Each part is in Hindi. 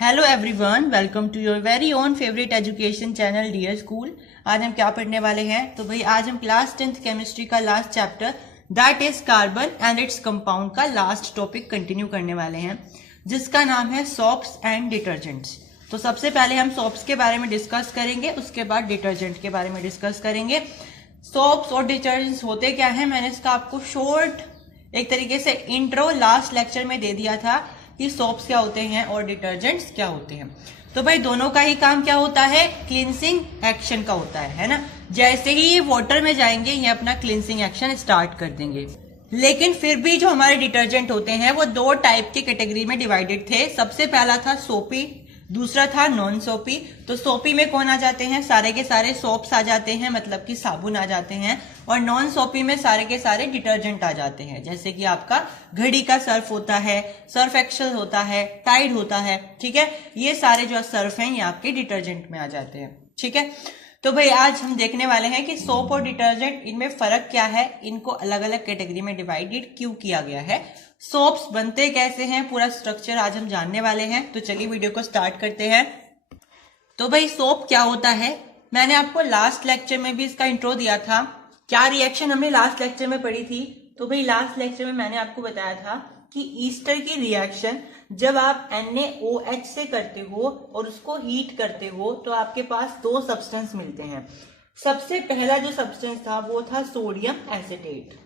Hello everyone, welcome to your very own favourite education channel Dear School. आज हम क्या पढ़ने वाले हैं? तो भाई आज हम क्लास 10th केमिस्ट्री का last chapter that is carbon and its compound का लास्ट टॉपिक कंटिन्यू करने वाले हैं, जिसका नाम है सोप्स एंड डिटर्जेंट्स। तो सबसे पहले हम सोप्स के बारे में डिस्कस करेंगे, उसके बाद डिटर्जेंट के बारे में डिस्कस करेंगे। सोप्स और डिटर्जेंट्स होते क्या है, मैंने इसका आपको शॉर्ट एक तरीके से इंट्रो लास्ट लेक्चर में दे दिया था कि सोप्स क्या होते हैं और डिटर्जेंट्स क्या होते हैं। तो भाई दोनों का ही काम क्या होता है, क्लींसिंग एक्शन का होता है ना। जैसे ही ये वाटर में जाएंगे ये अपना क्लींसिंग एक्शन स्टार्ट कर देंगे। लेकिन फिर भी जो हमारे डिटर्जेंट होते हैं वो दो टाइप की कैटेगरी में डिवाइडेड थे। सबसे पहला था सोपी, दूसरा था नॉन सोपी। तो सोपी में कौन आ जाते हैं, सारे के सारे सोप्स आ जाते हैं, मतलब कि साबुन आ जाते हैं। और नॉन सोपी में सारे के सारे डिटर्जेंट आ जाते हैं, जैसे कि आपका घड़ी का सर्फ होता है, सर्फ एक्सेल होता है, टाइड होता है। ठीक है, ये सारे जो सर्फ हैं ये आपके डिटर्जेंट में आ जाते हैं। ठीक है, तो भाई आज हम देखने वाले हैं कि सोप और डिटर्जेंट इनमें फर्क क्या है, इनको अलग अलग कैटेगरी में डिवाइडेड क्यों किया गया है, सोप्स बनते कैसे हैं, पूरा स्ट्रक्चर आज हम जानने वाले हैं। तो चलिए वीडियो को स्टार्ट करते हैं। तो भाई सोप क्या होता है, मैंने आपको लास्ट लेक्चर में भी इसका इंट्रो दिया था। क्या रिएक्शन हमने लास्ट लेक्चर में पढ़ी थी? तो भाई लास्ट लेक्चर में मैंने आपको बताया था कि ईस्टर की रिएक्शन जब आप NaOH से करते हो और उसको हीट करते हो तो आपके पास दो सब्सटेंस मिलते हैं। सबसे पहला जो सब्सटेंस था वो था सोडियम एसिटेट,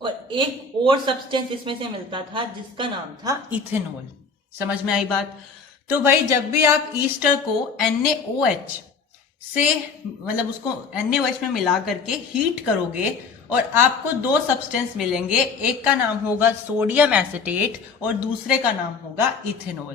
और एक और सब्सटेंस इसमें से मिलता था जिसका नाम था इथेनॉल। समझ में आई बात? तो भाई जब भी आप ईस्टर को NaOH से मतलब उसको NaOH में मिला करके हीट करोगे और आपको दो सब्सटेंस मिलेंगे, एक का नाम होगा सोडियम एसिटेट और दूसरे का नाम होगा इथेनॉल।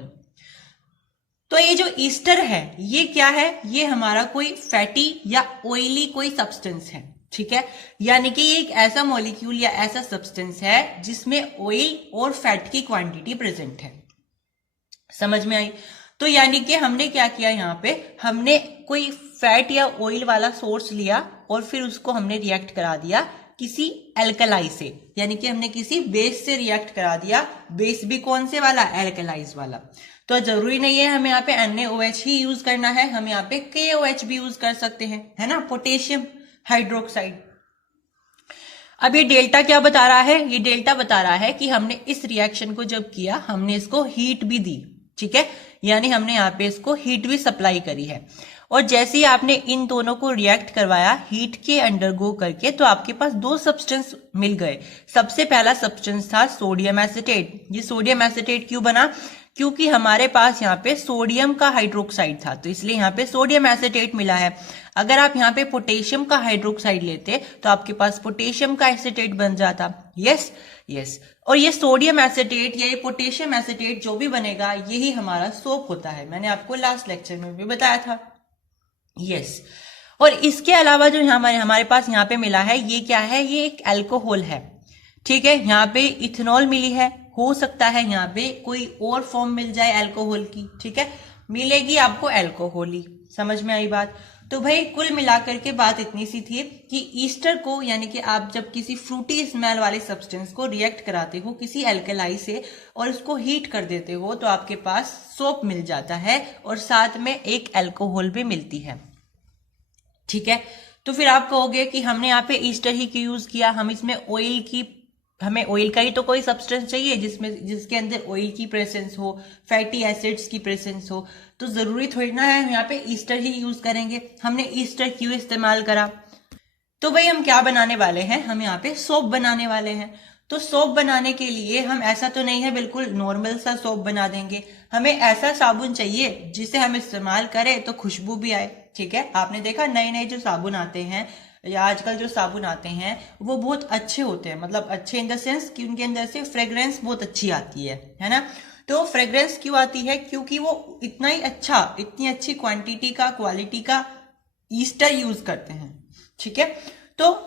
तो ये जो ईस्टर है ये क्या है, ये हमारा कोई फैटी या ऑयली कोई सब्सटेंस है। ठीक है, यानी कि ये एक ऐसा मॉलिक्यूल या ऐसा सब्सटेंस है जिसमें ऑयल और फैट की क्वांटिटी प्रेजेंट है। समझ में आई? तो यानी कि हमने क्या किया, यहाँ पे हमने कोई फैट या ऑयल वाला सोर्स लिया और फिर उसको हमने रिएक्ट करा दिया किसी एल्कलाई से, यानी कि हमने किसी बेस से रिएक्ट करा दिया। बेस भी कौन से वाला, एल्कलाइज वाला। तो जरूरी नहीं है हमें यहाँ पे NaOH ही यूज करना है, हम यहाँ पे KOH भी यूज कर सकते हैं, है ना, पोटेशियम हाइड्रोक्साइड। अब ये डेल्टा क्या बता रहा है, ये डेल्टा बता रहा है कि हमने इस रिएक्शन को जब किया हमने इसको हीट भी दी। ठीक है, यानी हमने यहाँ पे इसको हीट भी सप्लाई करी है। और जैसे ही आपने इन दोनों को रिएक्ट करवाया हीट के अंडरगो करके, तो आपके पास दो सब्सटेंस मिल गए। सबसे पहला सब्सटेंस था सोडियम एसिटेट। ये सोडियम एसिटेट क्यों बना, क्योंकि हमारे पास यहाँ पे सोडियम का हाइड्रोक्साइड था, तो इसलिए यहाँ पे सोडियम एसिटेट मिला है। अगर आप यहाँ पे पोटेशियम का हाइड्रोक्साइड लेते तो आपके पास पोटेशियम का एसिटेट बन जाता। यस यस, और ये सोडियम एसिटेट या ये पोटेशियम एसिटेट जो भी बनेगा यही हमारा सोप होता है, मैंने आपको लास्ट लेक्चर में भी बताया था। यस, और इसके अलावा जो हमारे पास यहाँ पे मिला है ये क्या है, ये एक अल्कोहल है। ठीक है, यहाँ पे इथेनॉल मिली है, हो सकता है यहाँ पे कोई और फॉर्म मिल जाए अल्कोहल की। ठीक है, मिलेगी आपको अल्कोहल ही। समझ में आई बात? तो भाई कुल मिलाकर के बात इतनी सी थी कि ईस्टर को, यानी कि आप जब किसी फ्रूटी स्मेल वाले सब्सटेंस को रिएक्ट कराते हो किसी एल्कलाई से और उसको हीट कर देते हो तो आपके पास सोप मिल जाता है और साथ में एक अल्कोहल भी मिलती है। ठीक है, तो फिर आप कहोगे कि हमने यहाँ पे ईस्टर ही क्यों यूज किया, हम इसमें ऑयल की, हमें ऑयल का ही तो कोई सब्सटेंस चाहिए जिसके अंदर ऑयल की प्रेजेंस हो, फैटी एसिड्स की प्रेजेंस हो। तो जरूरी थोड़ी ना है हम यहाँ पे ईस्टर ही यूज करेंगे। हमने ईस्टर क्यों इस्तेमाल करा? तो भाई हम क्या बनाने वाले हैं, हम यहाँ पे सोप बनाने वाले हैं। तो सोप बनाने के लिए हम ऐसा तो नहीं है बिल्कुल नॉर्मल सा सोप बना देंगे, हमें ऐसा साबुन चाहिए जिसे हम इस्तेमाल करें तो खुशबू भी आए। ठीक है, आपने देखा नए नए जो साबुन आते हैं या आजकल जो साबुन आते हैं वो बहुत अच्छे होते हैं, मतलब अच्छे इन द सेंस कि उनके अंदर से फ्रेग्रेंस बहुत अच्छी आती है ना। तो फ्रेग्रेंस क्यों आती है, क्योंकि वो इतना ही अच्छा, इतनी अच्छी क्वांटिटी का, क्वालिटी का ईस्टर यूज करते हैं। ठीक है, तो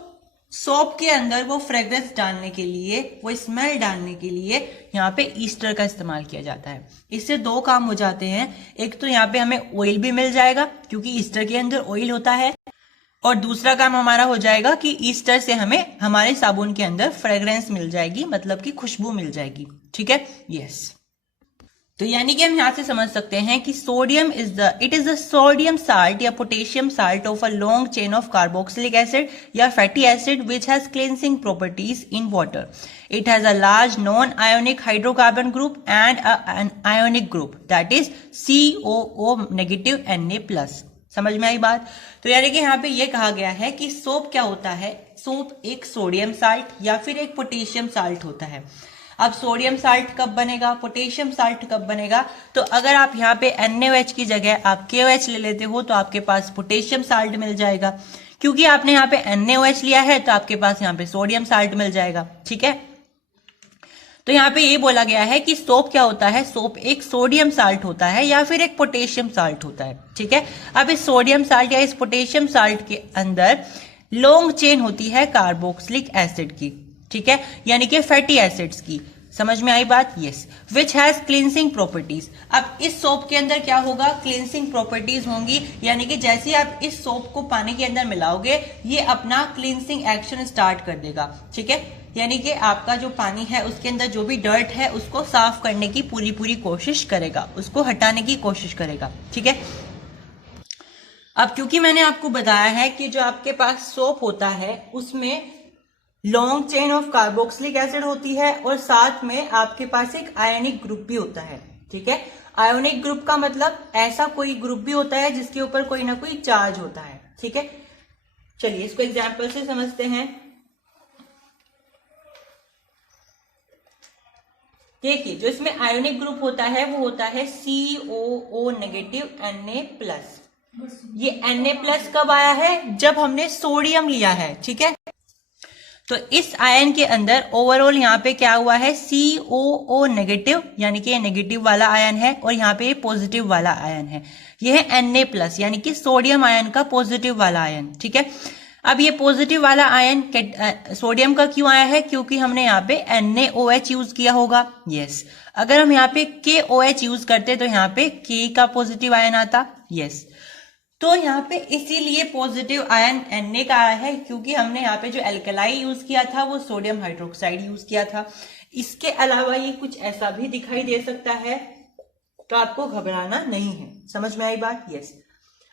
सोप के अंदर वो फ्रेग्रेंस डालने के लिए, वो स्मेल डालने के लिए यहाँ पे ईस्टर का इस्तेमाल किया जाता है। इससे दो काम हो जाते हैं, एक तो यहाँ पे हमें ऑयल भी मिल जाएगा क्योंकि ईस्टर के अंदर ऑयल होता है, और दूसरा काम हमारा हो जाएगा कि ईस्टर से हमें हमारे साबुन के अंदर फ्रेग्रेंस मिल जाएगी, मतलब कि खुशबू मिल जाएगी। ठीक है, यस। तो यानी कि हम यहां से समझ सकते हैं कि sodium it is the sodium salt या potassium salt of a long chain of carboxylic acid या fatty acid which has cleansing properties in water. It has a large non ionic hydrocarbon group and an ionic group that is COO negative Na+। समझ में आई बात? तो यानी कि यहाँ पे ये कहा गया है कि सोप क्या होता है, सोप एक सोडियम साल्ट या फिर एक पोटेशियम साल्ट होता है। अब सोडियम साल्ट कब बनेगा, पोटेशियम साल्ट कब बनेगा? तो अगर आप यहाँ पे NaOH की जगह आप KOH ले लेते हो तो आपके पास पोटेशियम साल्ट मिल जाएगा। क्योंकि आपने यहाँ पे NaOH लिया है तो आपके पास यहाँ पे सोडियम साल्ट मिल जाएगा। ठीक है, तो यहाँ पे ये बोला गया है कि सोप क्या होता है, सोप एक सोडियम साल्ट होता है या फिर एक पोटेशियम साल्ट होता है। ठीक है, अब इस सोडियम साल्ट या इस पोटेशियम साल्ट के अंदर लॉन्ग चेन होती है कार्बोक्सिलिक एसिड की। ठीक है, यानी कि फैटी एसिड्स की। समझ में आई बात? Yes. Which has cleansing properties. अब इस सोप के अंदर क्या होगा, क्लींसिंग प्रॉपर्टीज होंगी, यानी कि जैसे ही आप इस सोप को पानी के अंदर मिलाओगे ये अपना क्लींसिंग एक्शन स्टार्ट कर देगा। ठीक है, यानी कि आपका जो पानी है उसके अंदर जो भी डर्ट है उसको साफ करने की पूरी कोशिश करेगा, उसको हटाने की कोशिश करेगा। ठीक है, अब क्योंकि मैंने आपको बताया है कि जो आपके पास सोप होता है उसमें long chain of carboxylic acid होती है और साथ में आपके पास एक आयोनिक ग्रुप भी होता है। ठीक है, आयोनिक ग्रुप का मतलब ऐसा कोई ग्रुप भी होता है जिसके ऊपर कोई ना कोई चार्ज होता है। ठीक है, चलिए इसको एग्जाम्पल से समझते हैं। देखिए, जो इसमें आयोनिक ग्रुप होता है वो होता है COO नेगेटिव Na+। ये Na+ कब आया है, जब हमने सोडियम लिया है। ठीक है, तो इस आयन के अंदर ओवरऑल यहाँ पे क्या हुआ है, COO नेगेटिव, यानी कि ये नेगेटिव वाला आयन है और यहाँ पे ये पॉजिटिव वाला आयन है। ये है Na+, यानी कि सोडियम आयन का पॉजिटिव वाला आयन। ठीक है, अब ये पॉजिटिव वाला आयन सोडियम का क्यों आया है, क्योंकि हमने यहाँ पे NaOH यूज किया होगा। यस, अगर हम यहाँ पे KOH यूज करते तो यहाँ पे K का पॉजिटिव आयन आता। यस, तो यहाँ पे इसीलिए पॉजिटिव आयन Na का आया है, क्योंकि हमने यहाँ पे जो एल्कलाई यूज किया था वो सोडियम हाइड्रोक्साइड यूज किया था। इसके अलावा ये कुछ ऐसा भी दिखाई दे सकता है, तो आपको घबराना नहीं है। समझ में आई बात? यस।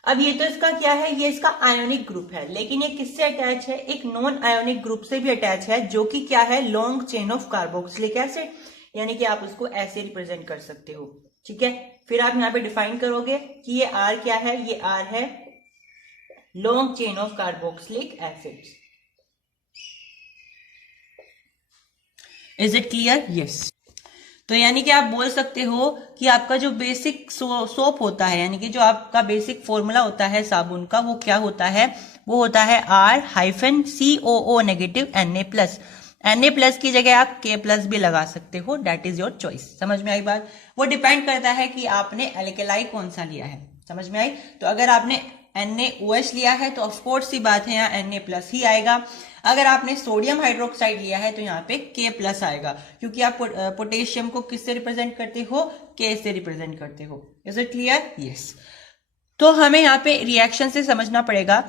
अब ये तो इसका क्या है, ये इसका आयोनिक ग्रुप है, लेकिन ये किससे अटैच है, एक नॉन आयोनिक ग्रुप से भी अटैच है, जो कि क्या है, long chain of carboxylic acid, यानी कि आप उसको ऐसे रिप्रेजेंट कर सकते हो। ठीक है, फिर आप यहाँ पे डिफाइन करोगे कि ये R क्या है, ये R है long chain of carboxylic acids. Is it clear? Yes. तो यानी कि आप बोल सकते हो कि आपका जो बेसिक सोप होता है, यानी कि जो आपका बेसिक फॉर्मूला होता है साबुन का, वो क्या होता है, वो होता है R-COO नेगेटिव Na+। Na+ की जगह आप K+ भी लगा सकते हो, डेट इज योर चॉइस। समझ में आई बात? वो डिपेंड करता है कि आपने एल्केलाई कौन सा लिया है। समझ में आई? तो अगर आपने NaOH लिया है तो ऑफकोर्स सी बात है यहाँ Na+ ही आएगा। अगर आपने सोडियम हाइड्रोक्साइड लिया है तो यहाँ पे K+ आएगा, क्योंकि आप पोटेशियम को किससे रिप्रेजेंट करते हो, K से रिप्रेजेंट करते हो। Is it clear? यस। तो हमें यहाँ पे रिएक्शन से समझना पड़ेगा।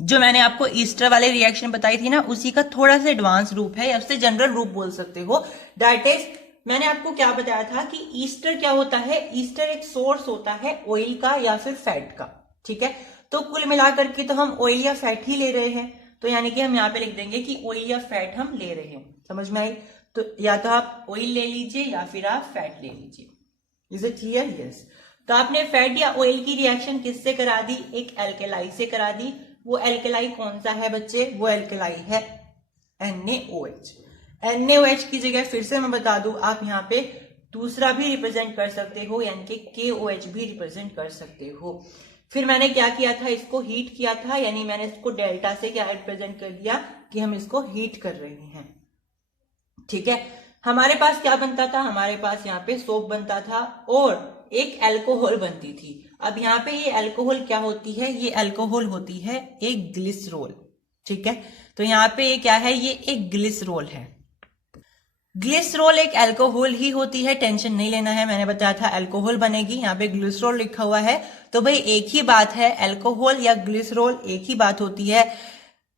जो मैंने आपको ईस्टर वाले रिएक्शन बताई थी ना, उसी का थोड़ा सा एडवांस रूप है, या उससे जनरल रूप बोल सकते हो। दैट इज, मैंने आपको क्या बताया था कि ईस्टर क्या होता है, ईस्टर एक सोर्स होता है ऑयल का या फिर फैट का। ठीक है, तो कुल मिलाकर के तो हम ऑयल या फैट ही ले रहे हैं, तो यानी कि हम यहाँ पे लिख देंगे कि ऑयल या फैट हम ले रहे हैं। समझ में आई? तो या तो आप ऑयल ले लीजिए या फिर आप फैट ले लीजिए। Is it clear? यस। तो आपने फैट या ऑयल की रिएक्शन किससे करा दी, एक एल्केलाई से करा दी। वो एल्केलाई कौन सा है बच्चे, वो एल्केलाई है NaOH। NaOH की जगह फिर से मैं बता दूं, आप यहाँ पे दूसरा भी रिप्रेजेंट कर सकते हो, यानी कि KOH भी रिप्रेजेंट कर सकते हो। फिर मैंने क्या किया था, इसको हीट किया था, यानी मैंने इसको डेल्टा से क्या रिप्रेजेंट कर दिया कि हम इसको हीट कर रहे हैं। ठीक है, हमारे पास क्या बनता था, हमारे पास यहाँ पे सोप बनता था और एक अल्कोहल बनती थी। अब यहाँ पे ये अल्कोहल क्या होती है, ये अल्कोहल होती है एक ग्लिसरॉल। ठीक है, तो यहाँ पे ये क्या है, ये एक ग्लिसरॉल है। ग्लिसरॉल एक अल्कोहल ही होती है, टेंशन नहीं लेना है, मैंने बताया था अल्कोहल बनेगी, यहाँ पे ग्लिसरॉल लिखा हुआ है, तो भाई एक ही बात है, अल्कोहल या ग्लिसरॉल एक ही बात होती है।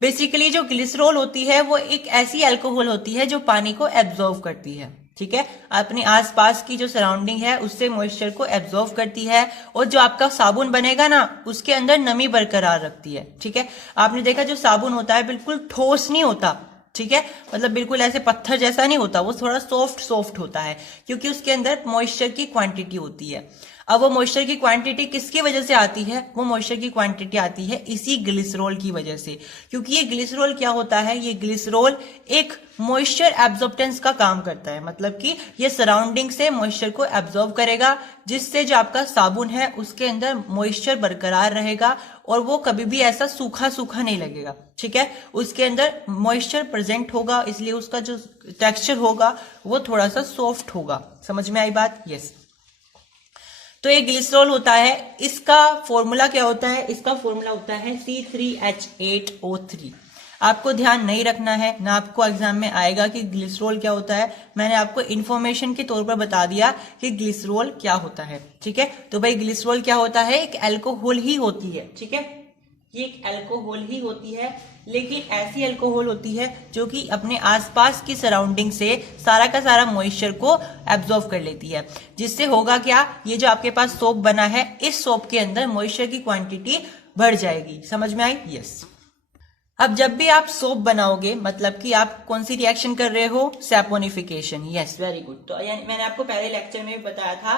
बेसिकली जो ग्लिसरॉल होती है वो एक ऐसी अल्कोहल होती है जो पानी को एब्जॉर्व करती है, ठीक है, अपने आसपास की जो सराउंडिंग है उससे मॉइस्चर को एब्जॉर्व करती है, और जो आपका साबुन बनेगा ना उसके अंदर नमी बरकरार रखती है, ठीक है। आपने देखा जो साबुन होता है बिल्कुल ठोस नहीं होता, ठीक है, मतलब बिल्कुल ऐसे पत्थर जैसा नहीं होता, वो थोड़ा सॉफ्ट सॉफ्ट होता है, क्योंकि उसके अंदर मॉइस्चर की क्वांटिटी होती है। अब वो मॉइस्चर की क्वांटिटी किसकी वजह से आती है, वो मॉइस्चर की क्वांटिटी आती है इसी ग्लिसरॉल की वजह से, क्योंकि ये ग्लिसरॉल क्या होता है, ये ग्लिसरॉल एक मॉइस्चर एब्जॉर्प्टेंस का काम करता है, मतलब कि ये सराउंडिंग से मॉइस्चर को एब्जॉर्ब करेगा, जिससे जो आपका साबुन है उसके अंदर मॉइस्चर बरकरार रहेगा और वो कभी भी ऐसा सूखा सूखा नहीं लगेगा, ठीक है, उसके अंदर मॉइस्चर प्रेजेंट होगा, इसलिए उसका जो टेक्सचर होगा वो थोड़ा सा सॉफ्ट होगा। समझ में आई बात? यस। तो ये ग्लिसरॉल होता है, इसका फॉर्मूला क्या होता है, इसका फॉर्मूला होता है C3H8O3। आपको ध्यान नहीं रखना है ना, आपको एग्जाम में आएगा कि ग्लिसरॉल क्या होता है, मैंने आपको इन्फॉर्मेशन के तौर पर बता दिया कि ग्लिसरॉल क्या होता है, ठीक है। तो भाई ग्लिसरॉल क्या होता है, एक अल्कोहल ही होती है, ठीक है, ये एक अल्कोहल ही होती है, लेकिन ऐसी अल्कोहल होती है जो कि अपने आसपास की सराउंडिंग से सारा का सारा मॉइस्चर को एब्जॉर्व कर लेती है, जिससे होगा क्या, ये जो आपके पास सोप बना है इस सोप के अंदर मॉइस्चर की क्वांटिटी बढ़ जाएगी। समझ में आई? यस। अब जब भी आप सोप बनाओगे, मतलब कि आप कौन सी रिएक्शन कर रहे हो, सैपोनिफिकेशन। Yes, very good. तो मैंने आपको पहले लेक्चर में बताया था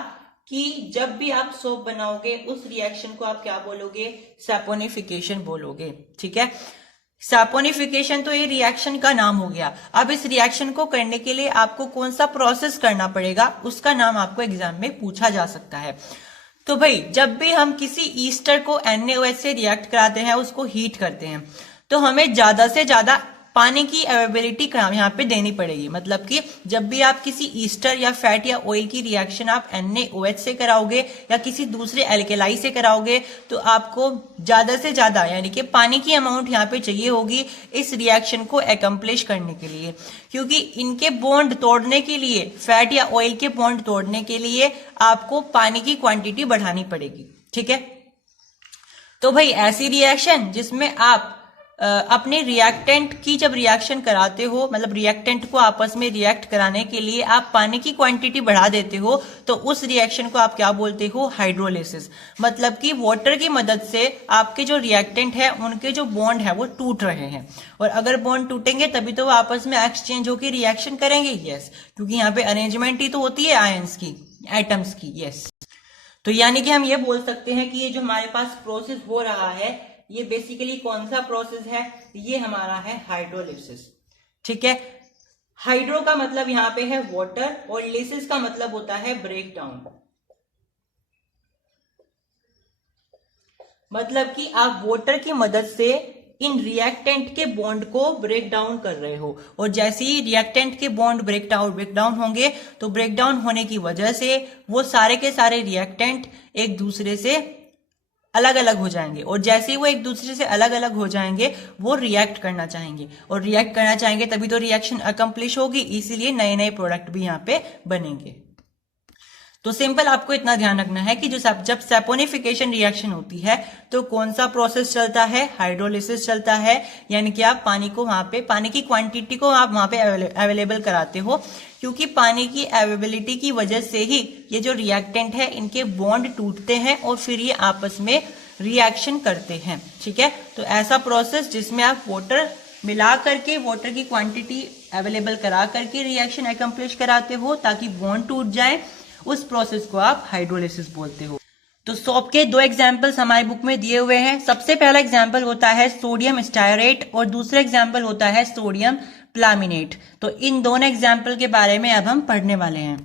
कि जब भी आप सोप बनाओगे उस रिएक्शन को आप क्या बोलोगे, सैपोनिफिकेशन बोलोगे, ठीक है। सैपोनिफिकेशन तो ये रिएक्शन का नाम हो गया। अब इस रिएक्शन को करने के लिए आपको कौन सा प्रोसेस करना पड़ेगा, उसका नाम आपको एग्जाम में पूछा जा सकता है। तो भाई जब भी हम किसी ईस्टर को NaOH से रिएक्ट कराते हैं, उसको हीट करते हैं, तो हमें ज्यादा से ज्यादा पानी की अवेलेबिलिटी यहाँ पे देनी पड़ेगी। मतलब कि जब भी आप किसी ईस्टर या फैट या ऑयल की रिएक्शन आप NaOH से कराओगे या किसी दूसरे एल्केलाई से कराओगे, तो आपको ज्यादा से ज्यादा यानी कि पानी की अमाउंट यहाँ पे चाहिए होगी इस रिएक्शन को एकम्प्लिश करने के लिए, क्योंकि इनके बॉन्ड तोड़ने के लिए, फैट या ऑयल के बॉन्ड तोड़ने के लिए आपको पानी की क्वांटिटी बढ़ानी पड़ेगी, ठीक है। तो भाई ऐसी रिएक्शन जिसमें आप अपने रिएक्टेंट की जब रिएक्शन कराते हो, मतलब रिएक्टेंट को आपस में रिएक्ट कराने के लिए आप पानी की क्वांटिटी बढ़ा देते हो, तो उस रिएक्शन को आप क्या बोलते हो, हाइड्रोलिसिस। मतलब कि वाटर की मदद से आपके जो रिएक्टेंट है उनके जो बॉन्ड है वो टूट रहे हैं, और अगर बॉन्ड टूटेंगे तभी तो वो आपस में एक्सचेंज होकर रिएक्शन करेंगे। यस, क्योंकि यहाँ पे अरेंजमेंट ही तो होती है आयंस की, एटम्स की। यस, तो यानी कि हम ये बोल सकते हैं कि ये जो हमारे पास प्रोसेस हो रहा है, ये बेसिकली कौन सा प्रोसेस है, ये हमारा है हाइड्रोलिसिस, ठीक है। हाइड्रो का मतलब यहां पे है वाटर, और लिसिस का मतलब होता है ब्रेक डाउन। मतलब कि आप वाटर की मदद से इन रिएक्टेंट के बॉन्ड को ब्रेक डाउन कर रहे हो, और जैसे ही रिएक्टेंट के बॉन्ड ब्रेक डाउन होंगे, तो ब्रेक डाउन होने की वजह से वो सारे के सारे रिएक्टेंट एक दूसरे से अलग अलग हो जाएंगे, और जैसे ही वो एक दूसरे से अलग अलग हो जाएंगे वो रिएक्ट करना चाहेंगे, और रिएक्ट करना चाहेंगे तभी तो रिएक्शन अकम्प्लिश होगी, इसीलिए नए नए प्रोडक्ट भी यहाँ पे बनेंगे। तो सिंपल आपको इतना ध्यान रखना है कि जब सैपोनिफिकेशन रिएक्शन होती है तो कौन सा प्रोसेस चलता है, हाइड्रोलिसिस चलता है, यानी कि आप पानी को वहां पे, पानी की क्वांटिटी को आप वहां पे अवेलेबल कराते हो, क्योंकि पानी की अवेलेबिलिटी की वजह से ही ये जो रिएक्टेंट है इनके बॉन्ड टूटते हैं और फिर ये आपस में रिएक्शन करते हैं, ठीक है। तो ऐसा प्रोसेस जिसमें आप वाटर मिला करके, वाटर की क्वांटिटी अवेलेबल करा करके रिएक्शन एकम्प्लिश कराते हो ताकि बॉन्ड टूट जाए, उस प्रोसेस को आप हाइड्रोलिसिस बोलते हो। तो सोप के दो एग्जाम्पल्स हमारी बुक में दिए हुए हैं। सबसे पहला एग्जाम्पल होता है सोडियम स्टायरेट और दूसरा एग्जाम्पल होता है सोडियम प्लामिनेट। तो इन दोनों एग्जाम्पल के बारे में अब हम पढ़ने वाले हैं।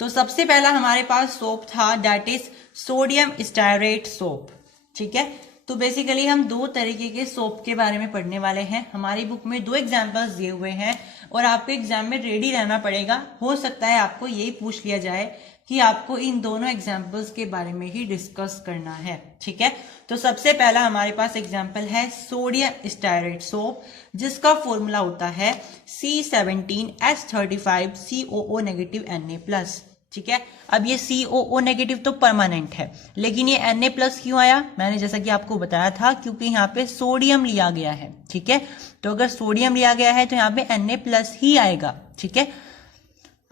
तो सबसे पहला हमारे पास सोप था, that is sodium stearate soap, ठीक है। तो बेसिकली हम दो तरीके के सोप के बारे में पढ़ने वाले हैं। हमारी बुक में दो एग्जाम्पल्स दिए हुए हैं और आपको एग्जाम में रेडी रहना पड़ेगा। हो सकता है आपको यही पूछ लिया जाए कि आपको इन दोनों एग्जाम्पल्स के बारे में ही डिस्कस करना है, ठीक है। तो सबसे पहला हमारे पास एग्जाम्पल है सोडियम स्टायरेट सोप, जिसका फॉर्मूला होता है C17H35COO नेगेटिव Na+, ठीक है। अब ये COO नेगेटिव तो परमानेंट है, लेकिन ये Na+ क्यों आया? मैंने जैसा कि आपको बताया था, क्योंकि यहाँ पे सोडियम लिया गया है, ठीक है। तो अगर सोडियम लिया गया है तो यहाँ पे Na+ ही आएगा, ठीक है।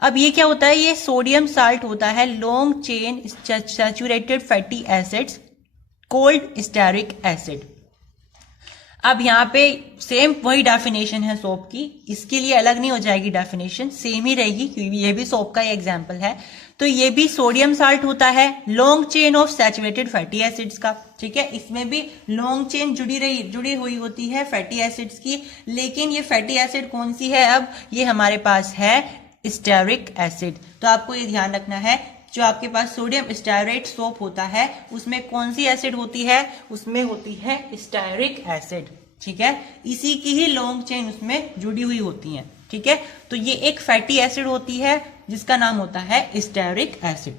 अब ये क्या होता है? ये सोडियम साल्ट होता है long chain saturated fatty acids cold stearic acid. अब यहाँ पे सेम वही डेफिनेशन है सोप की, इसके लिए अलग नहीं हो जाएगी, डेफिनेशन सेम ही रहेगी क्योंकि ये भी सोप का ही एग्जाम्पल है। तो ये भी सोडियम साल्ट होता है long chain of saturated fatty acids का, ठीक है। इसमें भी लॉन्ग चेन जुड़ी हुई होती है फैटी एसिड्स की, लेकिन ये फैटी एसिड कौन सी है? अब ये हमारे पास है स्टेरिक एसिड। तो आपको ये ध्यान रखना है, जो आपके पास सोडियम स्टायरेट सोप होता है उसमें कौन सी एसिड होती है? उसमें होती है स्टायरिक एसिड, ठीक है। इसी की ही लॉन्ग चेन उसमें जुड़ी हुई होती है, ठीक है। तो ये एक फैटी एसिड होती है जिसका नाम होता है स्टायरिक एसिड,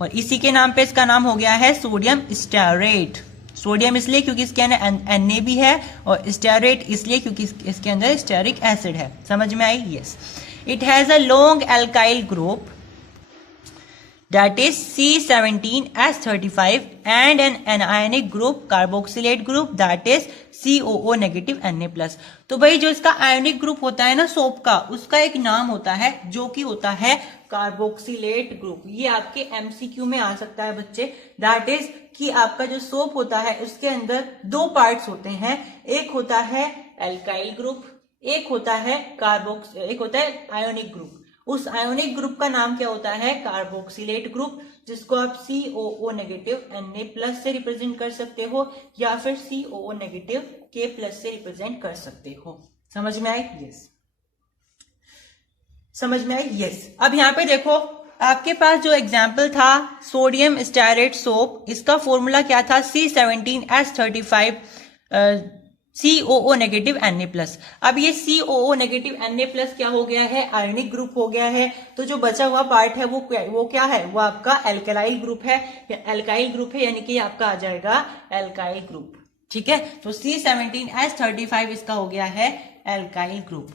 और इसी के नाम पे इसका नाम हो गया है सोडियम स्टायरेट। सोडियम इसलिए क्योंकि इसके अंदर Na भी है, और स्टायरेट इसलिए क्योंकि इसके अंदर स्टायरिक एसिड है। समझ में आई? Yes. It has a long alkyl group that is C17H35 and an anionic group carboxylate group that is COO negative Na+। तो भाई जो इसका आयोनिक ग्रुप होता है ना सोप का, उसका एक नाम होता है जो कि होता है कार्बोक्सिलेट ग्रुप। ये आपके MCQ में आ सकता है बच्चे। दैट इज कि आपका जो सोप होता है उसके अंदर दो पार्ट्स होते हैं, एक होता है एल्काइल ग्रुप, एक होता है आयोनिक ग्रुप। उस आयोनिक ग्रुप का नाम क्या होता है? कार्बोक्सिलेट ग्रुप, जिसको आप COO नेगेटिव Na+ से रिप्रेजेंट कर सकते हो या फिर COO नेगेटिव K+ से रिप्रेजेंट कर सकते हो। समझ में आई? यस। समझ में आई? यस। अब यहाँ पे देखो, आपके पास जो एग्जाम्पल था सोडियम स्टायरेट सोप, इसका फॉर्मूला क्या था? C17H35 COO negative Na+। अब ये COO नेगेटिव Na+ क्या हो गया है? आयोनिक ग्रुप हो गया है। तो जो बचा हुआ पार्ट है वो क्या है? वो आपका एल्कलाइल ग्रुप है, एल्काइल ग्रुप है, यानी कि आपका आ जाएगा एल्काइल ग्रुप, ठीक है। तो C17H35 इसका हो गया है एल्काइल ग्रुप।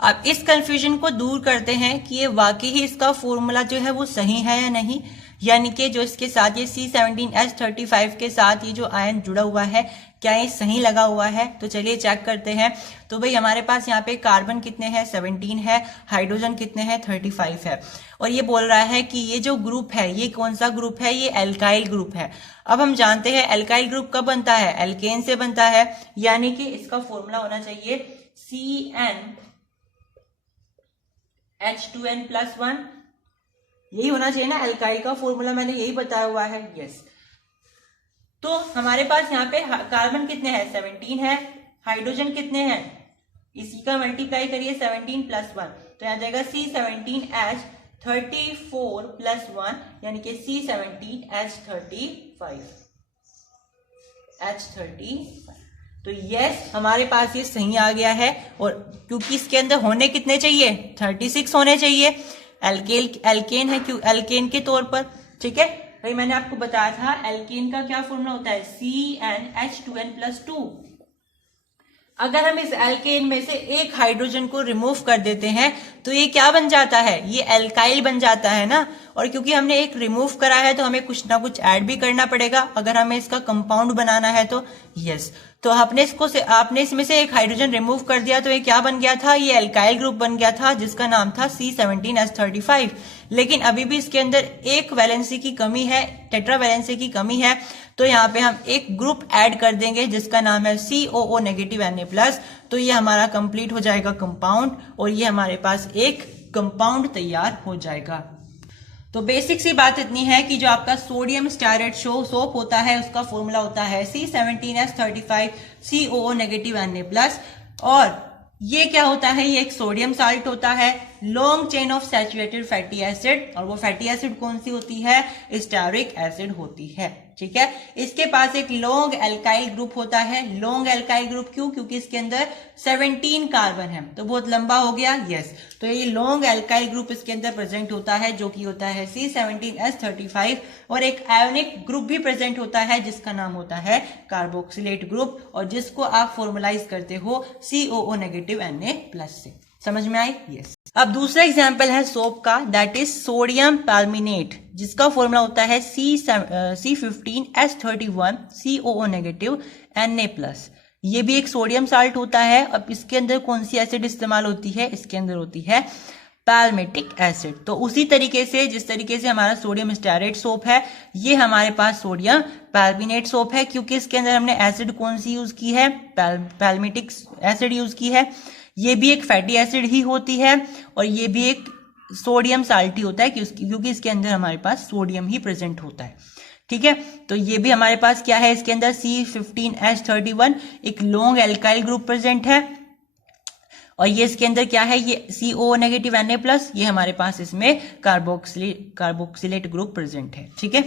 अब इस कंफ्यूजन को दूर करते हैं कि ये वाकई ही इसका फॉर्मूला जो है वो सही है या नहीं, यानी कि जो इसके साथ ये C17H35 के साथ ये जो आयन जुड़ा हुआ है, क्या ये सही लगा हुआ है? तो चलिए चेक करते हैं। तो भाई हमारे पास यहाँ पे कार्बन कितने हैं? 17 है। हाइड्रोजन कितने हैं? 35 है। और ये बोल रहा है कि ये जो ग्रुप है, ये कौन सा ग्रुप है? ये एल्काइल ग्रुप है। अब हम जानते हैं एल्काइल ग्रुप कब बनता है? एल्केन से बनता है, यानी कि इसका फॉर्मूला होना चाहिए CnH2n+1। यही होना चाहिए ना एल्काइल का फॉर्मूला, मैंने यही बताया हुआ है। यस। तो हमारे पास यहाँ पे कार्बन कितने हैं? 17 है। हाइड्रोजन कितने हैं? इसी का मल्टीप्लाई करिए 17+1, तो यहाँ जाएगा C17H34+1, यानी कि C17H35। तो यस, हमारे पास ये सही आ गया है। और क्योंकि इसके अंदर होने कितने चाहिए? 36 होने चाहिए। एल्केन है, क्यों? एल्केन के तौर पर, ठीक है भाई। मैंने आपको बताया था एल्केन का क्या फॉर्मूला होता है? CnH2n+2। अगर हम इस एल्केन में से एक हाइड्रोजन को रिमूव कर देते हैं तो ये क्या बन जाता है? ये एल्काइल बन जाता है ना। और क्योंकि हमने एक रिमूव करा है तो हमें कुछ ना कुछ ऐड भी करना पड़ेगा अगर हमें इसका कंपाउंड बनाना है तो। यस। तो आपने इसमें से एक हाइड्रोजन रिमूव कर दिया तो ये क्या बन गया था? ये एल्काइल ग्रुप बन गया था, जिसका नाम था C17H35। लेकिन अभी भी इसके अंदर एक वैलेंसी की कमी है, टेट्रा वैलेंसी की कमी है। तो यहाँ पे हम एक ग्रुप ऐड कर देंगे जिसका नाम है COO नेगेटिव Na+। तो ये हमारा कंप्लीट हो जाएगा कंपाउंड, और ये हमारे पास एक कंपाउंड तैयार हो जाएगा। तो बेसिक सी बात इतनी है कि जो आपका सोडियम स्टायरेट सोप होता है उसका फॉर्मूला होता है C17H35 COO नेगेटिव Na+। और ये क्या होता है? ये एक सोडियम साल्ट होता है long chain of saturated fatty acid, और वो फैटी एसिड कौन सी होती है? स्टेरिक एसिड होती है। ठीक है, इसके पास एक लॉन्ग एल्काइल ग्रुप होता है। लॉन्ग एल्काइल ग्रुप क्यों? क्योंकि इसके अंदर 17 कार्बन है, तो बहुत लंबा हो गया। यस, तो ये लॉन्ग एल्काइल ग्रुप इसके अंदर प्रेजेंट होता है, जो कि होता है C17H35, और एक आयोनिक ग्रुप भी प्रेजेंट होता है जिसका नाम होता है कार्बोक्सिलेट ग्रुप, और जिसको आप फॉर्मुलाइज करते हो COO नेगेटिव Na+ से। समझ में आई? यस। अब दूसरा एग्जाम्पल है सोप का, दैट इज सोडियम पैल्मिनेट, जिसका फॉर्मूला होता है C15H31 COO नेगेटिव Na+। ये भी एक सोडियम साल्ट होता है। अब इसके अंदर कौन सी एसिड इस्तेमाल होती है? इसके अंदर होती है पैल्मेटिक एसिड। तो उसी तरीके से जिस तरीके से हमारा सोडियम स्टेरेट सोप है, ये हमारे पास सोडियम पैल्मिनेट सोप है, क्योंकि इसके अंदर हमने एसिड कौन सी यूज की है? पैल्मेटिक एसिड यूज की है। ये भी एक फैटी एसिड ही होती है, और ये भी एक सोडियम साल्ट ही होता है, क्योंकि इसके अंदर हमारे पास सोडियम ही प्रेजेंट होता है। ठीक है, तो ये भी हमारे पास क्या है? इसके अंदर C15H31 एक लॉन्ग एल्काइल ग्रुप प्रेजेंट है, और ये इसके अंदर क्या है? ये COO नेगेटिव Na+, ये हमारे पास इसमें कार्बोक्सिलेट ग्रुप प्रेजेंट है। ठीक है,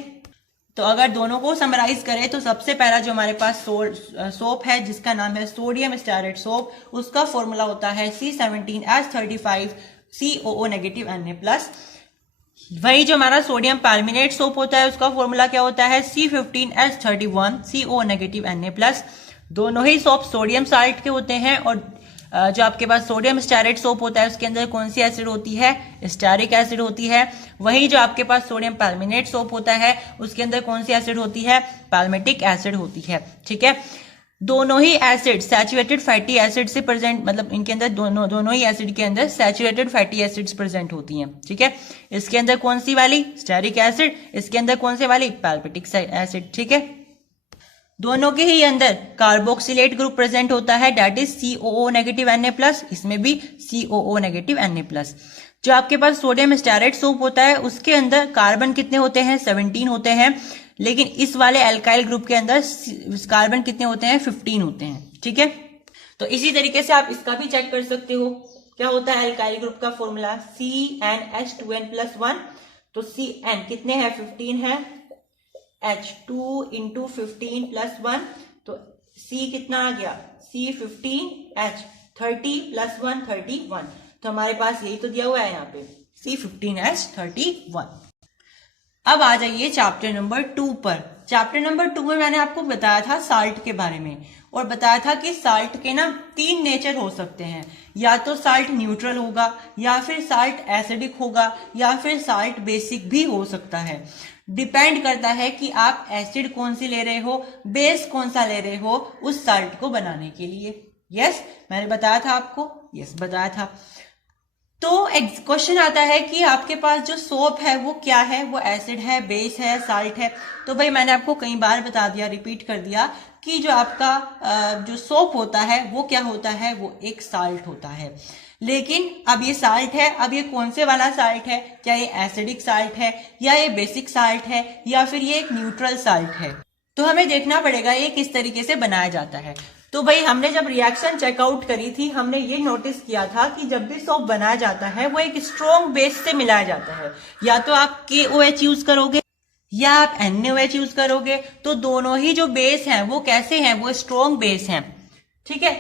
तो अगर दोनों को समराइज करें तो सबसे पहला जो हमारे पास सोप है जिसका नाम है सोडियम स्टेरेट सोप, उसका फॉर्मूला होता है C17H35 COO नेगेटिव Na+। वही जो हमारा सोडियम पैल्मिनेट सोप होता है उसका फॉर्मूला क्या होता है? C15H31 COO negative Na+। दोनों ही सोप सोडियम साल्ट के होते हैं, और जो आपके पास सोडियम स्टेरेट सोप होता है उसके अंदर कौन सी एसिड होती है? स्टेरिक एसिड होती है। वही जो आपके पास सोडियम पैल्मिनेट सोप होता है उसके अंदर कौन सी एसिड होती है? पैल्मेटिक एसिड होती है। ठीक है, दोनों ही एसिड सैचुरेटेड फैटी एसिड से प्रेजेंट, मतलब इनके अंदर दोनों ही एसिड के अंदर सैचुरेटेड फैटी एसिड्स प्रेजेंट होती हैं। ठीक है, इसके अंदर कौन सी वाली? स्टेरिक एसिड, इसके अंदर कौन से वाली? पैल्मेटिक एसिड। ठीक है, दोनों के ही अंदर कार्बोक्सिलेट ग्रुप प्रेजेंट होता है, that is COO negative Na+, इसमें भी COO नेगेटिव Na+। जो आपके पास सोडियम स्टेरेट सोप होता है उसके अंदर कार्बन कितने होते हैं? 17 होते हैं, लेकिन इस वाले एल्काइल ग्रुप के अंदर कार्बन कितने होते हैं? 15 होते हैं। ठीक है, तो इसी तरीके से आप इसका भी चेक कर सकते हो। क्या होता है एल्काइल ग्रुप का फॉर्मूला? CnH2n+1, तो Cn कितने हैं? 15 है, H2 इंटू 15 + 1, तो C कितना आ गया? C15H30 + 1 31, तो हमारे पास यही तो दिया हुआ है यहाँ पे C15H31। अब आ जाइए चैप्टर नंबर 2 पर। चैप्टर नंबर 2 में मैंने आपको बताया था साल्ट के बारे में, और बताया था कि साल्ट के ना 3 नेचर हो सकते हैं, या तो साल्ट न्यूट्रल होगा, या फिर साल्ट एसिडिक होगा, या फिर साल्ट बेसिक भी हो सकता है। डिपेंड करता है कि आप एसिड कौन सी ले रहे हो, बेस कौन सा ले रहे हो उस साल्ट को बनाने के लिए। यस, मैंने बताया था आपको। यस, बताया था। तो क्वेश्चन आता है कि आपके पास जो सोप है वो क्या है? वो एसिड है, बेस है, साल्ट है? तो भाई मैंने आपको कई बार बता दिया, रिपीट कर दिया कि जो आपका जो सोप होता है वो क्या होता है? वो एक साल्ट होता है। लेकिन अब ये साल्ट है, अब ये कौन से वाला साल्ट है? क्या ये एसिडिक साल्ट है, या ये बेसिक साल्ट है, या फिर ये एक न्यूट्रल साल्ट है? तो हमें देखना पड़ेगा ये किस तरीके से बनाया जाता है। तो भाई हमने जब रिएक्शन चेकआउट करी थी, हमने ये नोटिस किया था कि जब भी सोप बनाया जाता है वो एक स्ट्रॉन्ग बेस से मिलाया जाता है। या तो आप KOH यूज करोगे या आप NaOH यूज करोगे, तो दोनों ही जो बेस हैं वो कैसे हैं? वो स्ट्रॉन्ग बेस हैं। ठीक है,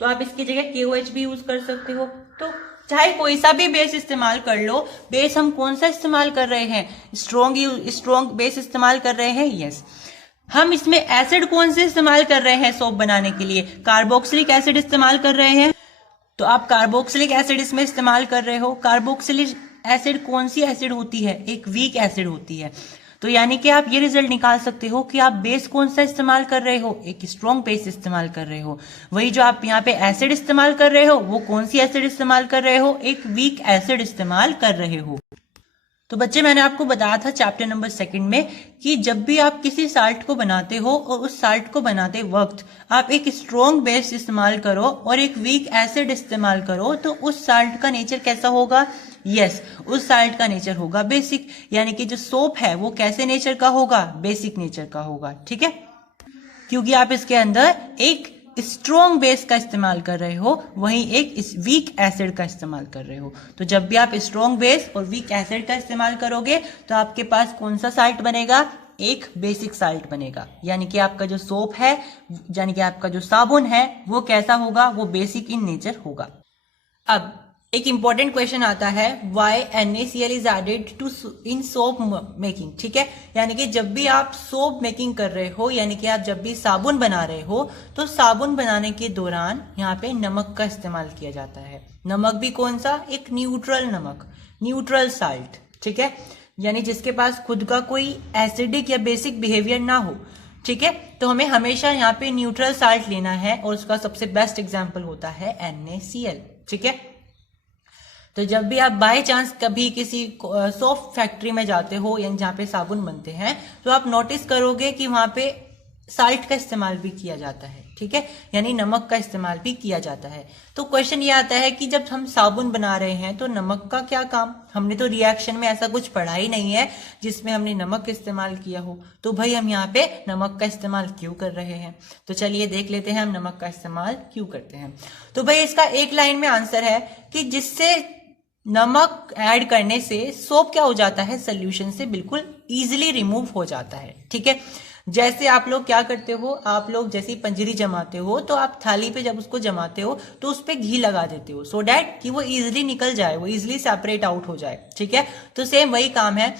तो आप इसकी जगह KOH भी यूज कर सकते हो। तो चाहे कोई सा भी बेस इस्तेमाल कर लो, बेस हम कौन सा इस्तेमाल कर रहे हैं? स्ट्रॉन्ग बेस इस्तेमाल कर रहे हैं। यस, हम इसमें एसिड कौन से इस्तेमाल कर रहे हैं सोप बनाने के लिए? कार्बोक्सिलिक एसिड इस्तेमाल कर रहे हैं। तो आप कार्बोक्सिलिक एसिड इसमें इस्तेमाल कर रहे हो। कार्बोक्सिलिक एसिड कौन सी एसिड होती है? एक वीक एसिड होती है। तो यानी कि आप ये रिजल्ट निकाल सकते हो कि आप बेस कौन सा इस्तेमाल कर रहे हो? एक स्ट्रॉन्ग बेस इस्तेमाल कर रहे हो। वही जो आप यहाँ पे एसिड इस्तेमाल कर रहे हो, वो कौन सी एसिड इस्तेमाल कर रहे हो? एक वीक एसिड इस्तेमाल कर रहे हो। तो बच्चे मैंने आपको बताया था चैप्टर नंबर 2 में कि जब भी आप किसी साल्ट को बनाते हो और उस साल्ट को बनाते वक्त आप एक स्ट्रॉन्ग बेस इस्तेमाल करो और एक वीक एसिड इस्तेमाल करो, तो उस साल्ट का नेचर कैसा होगा? यस, उस साल्ट का नेचर होगा बेसिक। यानी कि जो सोप है वो कैसे नेचर का होगा? बेसिक नेचर का होगा। ठीक है, क्योंकि आप इसके अंदर एक स्ट्रॉन्ग बेस का इस्तेमाल कर रहे हो, वहीं एक वीक एसिड का इस्तेमाल कर रहे हो। तो जब भी आप स्ट्रॉन्ग बेस और वीक एसिड का इस्तेमाल करोगे तो आपके पास कौन सा साल्ट बनेगा, एक बेसिक साल्ट बनेगा। यानी कि आपका जो सोप है, यानी कि आपका जो साबुन है, वो कैसा होगा, वो बेसिक इन नेचर होगा। अब एक इंपॉर्टेंट क्वेश्चन आता है, why NaCl is added to in soap making. ठीक है, यानी कि जब भी आप सोप मेकिंग कर रहे हो, यानी कि आप जब भी साबुन बना रहे हो, तो साबुन बनाने के दौरान यहाँ पे नमक का इस्तेमाल किया जाता है। नमक भी कौन सा, एक न्यूट्रल नमक, न्यूट्रल साल्ट। ठीक है, यानी जिसके पास खुद का कोई एसिडिक या बेसिक बिहेवियर ना हो। ठीक है, तो हमें हमेशा यहाँ पे न्यूट्रल साल्ट लेना है और उसका सबसे बेस्ट एग्जाम्पल होता है NaCl। ठीक है, तो जब भी आप बाय चांस कभी किसी सोप फैक्ट्री में जाते हो, यानी जहाँ पे साबुन बनते हैं, तो आप नोटिस करोगे कि वहां पे साल्ट का इस्तेमाल भी किया जाता है। ठीक है, यानी नमक का इस्तेमाल भी किया जाता है। तो क्वेश्चन ये आता है कि जब हम साबुन बना रहे हैं तो नमक का क्या काम, हमने तो रिएक्शन में ऐसा कुछ पढ़ा ही नहीं है जिसमें हमने नमक इस्तेमाल किया हो। तो भाई हम यहाँ पे नमक का इस्तेमाल क्यों कर रहे हैं, तो चलिए देख लेते हैं हम नमक का इस्तेमाल क्यों करते हैं। तो भाई इसका एक लाइन में आंसर है कि जिससे नमक ऐड करने से सोप क्या हो जाता है, सोल्यूशन से बिल्कुल इजीली रिमूव हो जाता है। ठीक है, जैसे आप लोग क्या करते हो, आप लोग जैसे पंजरी जमाते हो तो आप थाली पे जब उसको जमाते हो तो उस पे घी लगा देते हो, सो डैट कि वो इजीली निकल जाए, वो इजीली सेपरेट आउट हो जाए। ठीक है, तो सेम वही काम है।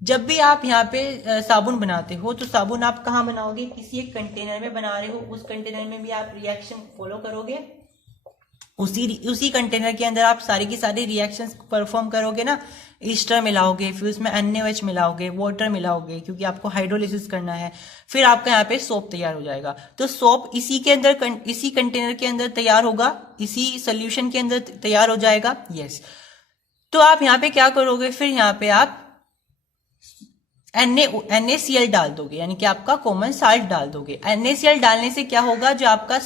जब भी आप यहाँ पे साबुन बनाते हो तो साबुन आप कहाँ बनाओगे, किसी एक कंटेनर में बना रहे हो, उस कंटेनर में भी आप रिएक्शन फॉलो करोगे, उसी कंटेनर के अंदर आप सारी की सारी रिएक्शंस परफॉर्म करोगे ना। ईस्टर मिलाओगे, फिर उसमें NaOH मिलाओगे, वाटर मिलाओगे, क्योंकि आपको हाइड्रोलिसिस करना है, फिर आपका यहाँ पे सोप तैयार हो जाएगा। तो सोप इसी के अंदर, इसी कंटेनर के अंदर तैयार होगा, इसी सोल्यूशन के अंदर तैयार हो जाएगा। यस, तो आप यहाँ पे क्या करोगे, फिर यहाँ पे आप NaCl डाल दोगे, यानी कि आपका कॉमन साल्ट डाल दोगे। NaCl डालने से क्या होगा, जो आपका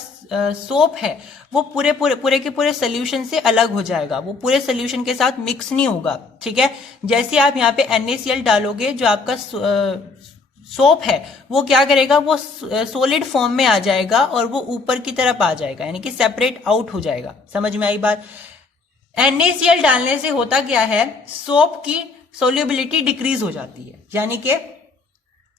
सोप है वो पूरे के पूरे सोल्यूशन से अलग हो जाएगा, वो पूरे सोल्यूशन के साथ मिक्स नहीं होगा। ठीक है, जैसे आप यहाँ पे NaCl डालोगे, जो आपका सोप है वो क्या करेगा, वो सॉलिड फॉर्म में आ जाएगा और वो ऊपर की तरफ आ जाएगा, यानी कि सेपरेट आउट हो जाएगा। समझ में आई बात। NaCl डालने से होता क्या है, सोप की सोल्यूबिलिटी डिक्रीज हो जाती है, यानी कि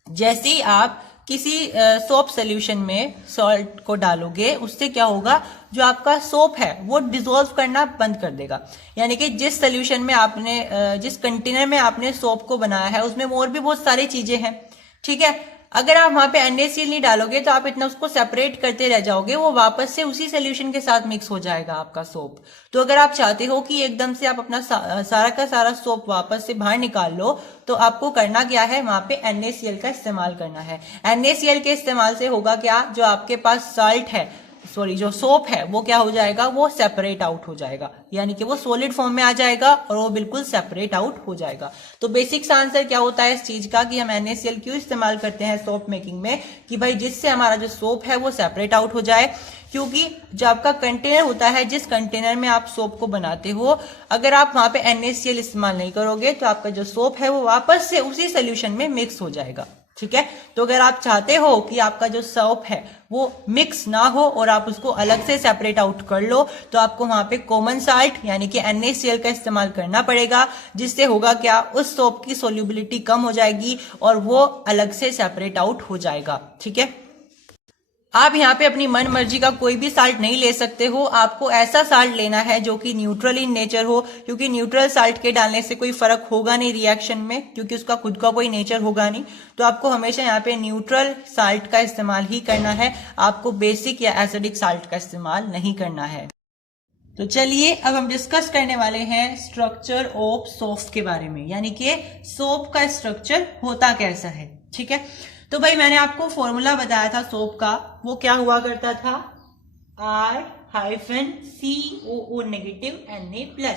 जैसे ही आप किसी सोप सोल्यूशन में सॉल्ट को डालोगे, उससे क्या होगा, जो आपका सोप है वो डिसॉल्व करना बंद कर देगा। यानी कि जिस सोल्यूशन में आपने, जिस कंटेनर में आपने सोप को बनाया है, उसमें और भी बहुत सारी चीजें हैं। ठीक है, अगर आप वहां पे NaCl नहीं डालोगे तो आप इतना उसको सेपरेट करते रह जाओगे, वो वापस से उसी सोल्यूशन के साथ मिक्स हो जाएगा आपका सोप। तो अगर आप चाहते हो कि एकदम से आप अपना सारा का सारा सोप वापस से बाहर निकाल लो, तो आपको करना क्या है, वहां पे NaCl का इस्तेमाल करना है। NaCl के इस्तेमाल से होगा क्या, जो आपके पास साल्ट है, सॉरी जो सोप है, वो क्या हो जाएगा, वो सेपरेट आउट हो जाएगा, यानी कि वो सॉलिड फॉर्म में आ जाएगा और वो बिल्कुल सेपरेट आउट हो जाएगा। तो बेसिक सा आंसर क्या होता है इस चीज का, कि हम NaCl क्यों इस्तेमाल करते हैं सोप मेकिंग में, कि भाई जिससे हमारा जो सोप है वो सेपरेट आउट हो जाए। क्योंकि जो आपका कंटेनर होता है, जिस कंटेनर में आप सोप को बनाते हो, अगर आप वहां पे NaCl इस्तेमाल नहीं करोगे तो आपका जो सोप है वो वापस से उसी सोल्यूशन में मिक्स हो जाएगा। ठीक है, तो अगर आप चाहते हो कि आपका जो सोप है वो मिक्स ना हो और आप उसको अलग से सेपरेट आउट कर लो, तो आपको वहां पे कॉमन साल्ट यानी कि NaCl का इस्तेमाल करना पड़ेगा, जिससे होगा क्या, उस सोप की सोल्यूबिलिटी कम हो जाएगी और वो अलग से सेपरेट आउट हो जाएगा। ठीक है, आप यहाँ पे अपनी मन मर्जी का कोई भी साल्ट नहीं ले सकते हो, आपको ऐसा साल्ट लेना है जो कि न्यूट्रल इन नेचर हो, क्योंकि न्यूट्रल साल्ट के डालने से कोई फर्क होगा नहीं रिएक्शन में, क्योंकि उसका खुद का कोई नेचर होगा नहीं। तो आपको हमेशा यहाँ पे न्यूट्रल साल्ट का इस्तेमाल ही करना है, आपको बेसिक या एसिडिक साल्ट का इस्तेमाल नहीं करना है। तो चलिए अब हम डिस्कस करने वाले हैं स्ट्रक्चर ऑफ सोप के बारे में, यानी कि सोप का स्ट्रक्चर होता कैसा है। ठीक है, तो भाई मैंने आपको फॉर्मूला बताया था सोप का, वो क्या हुआ करता था, R-COO नेगेटिव Na+।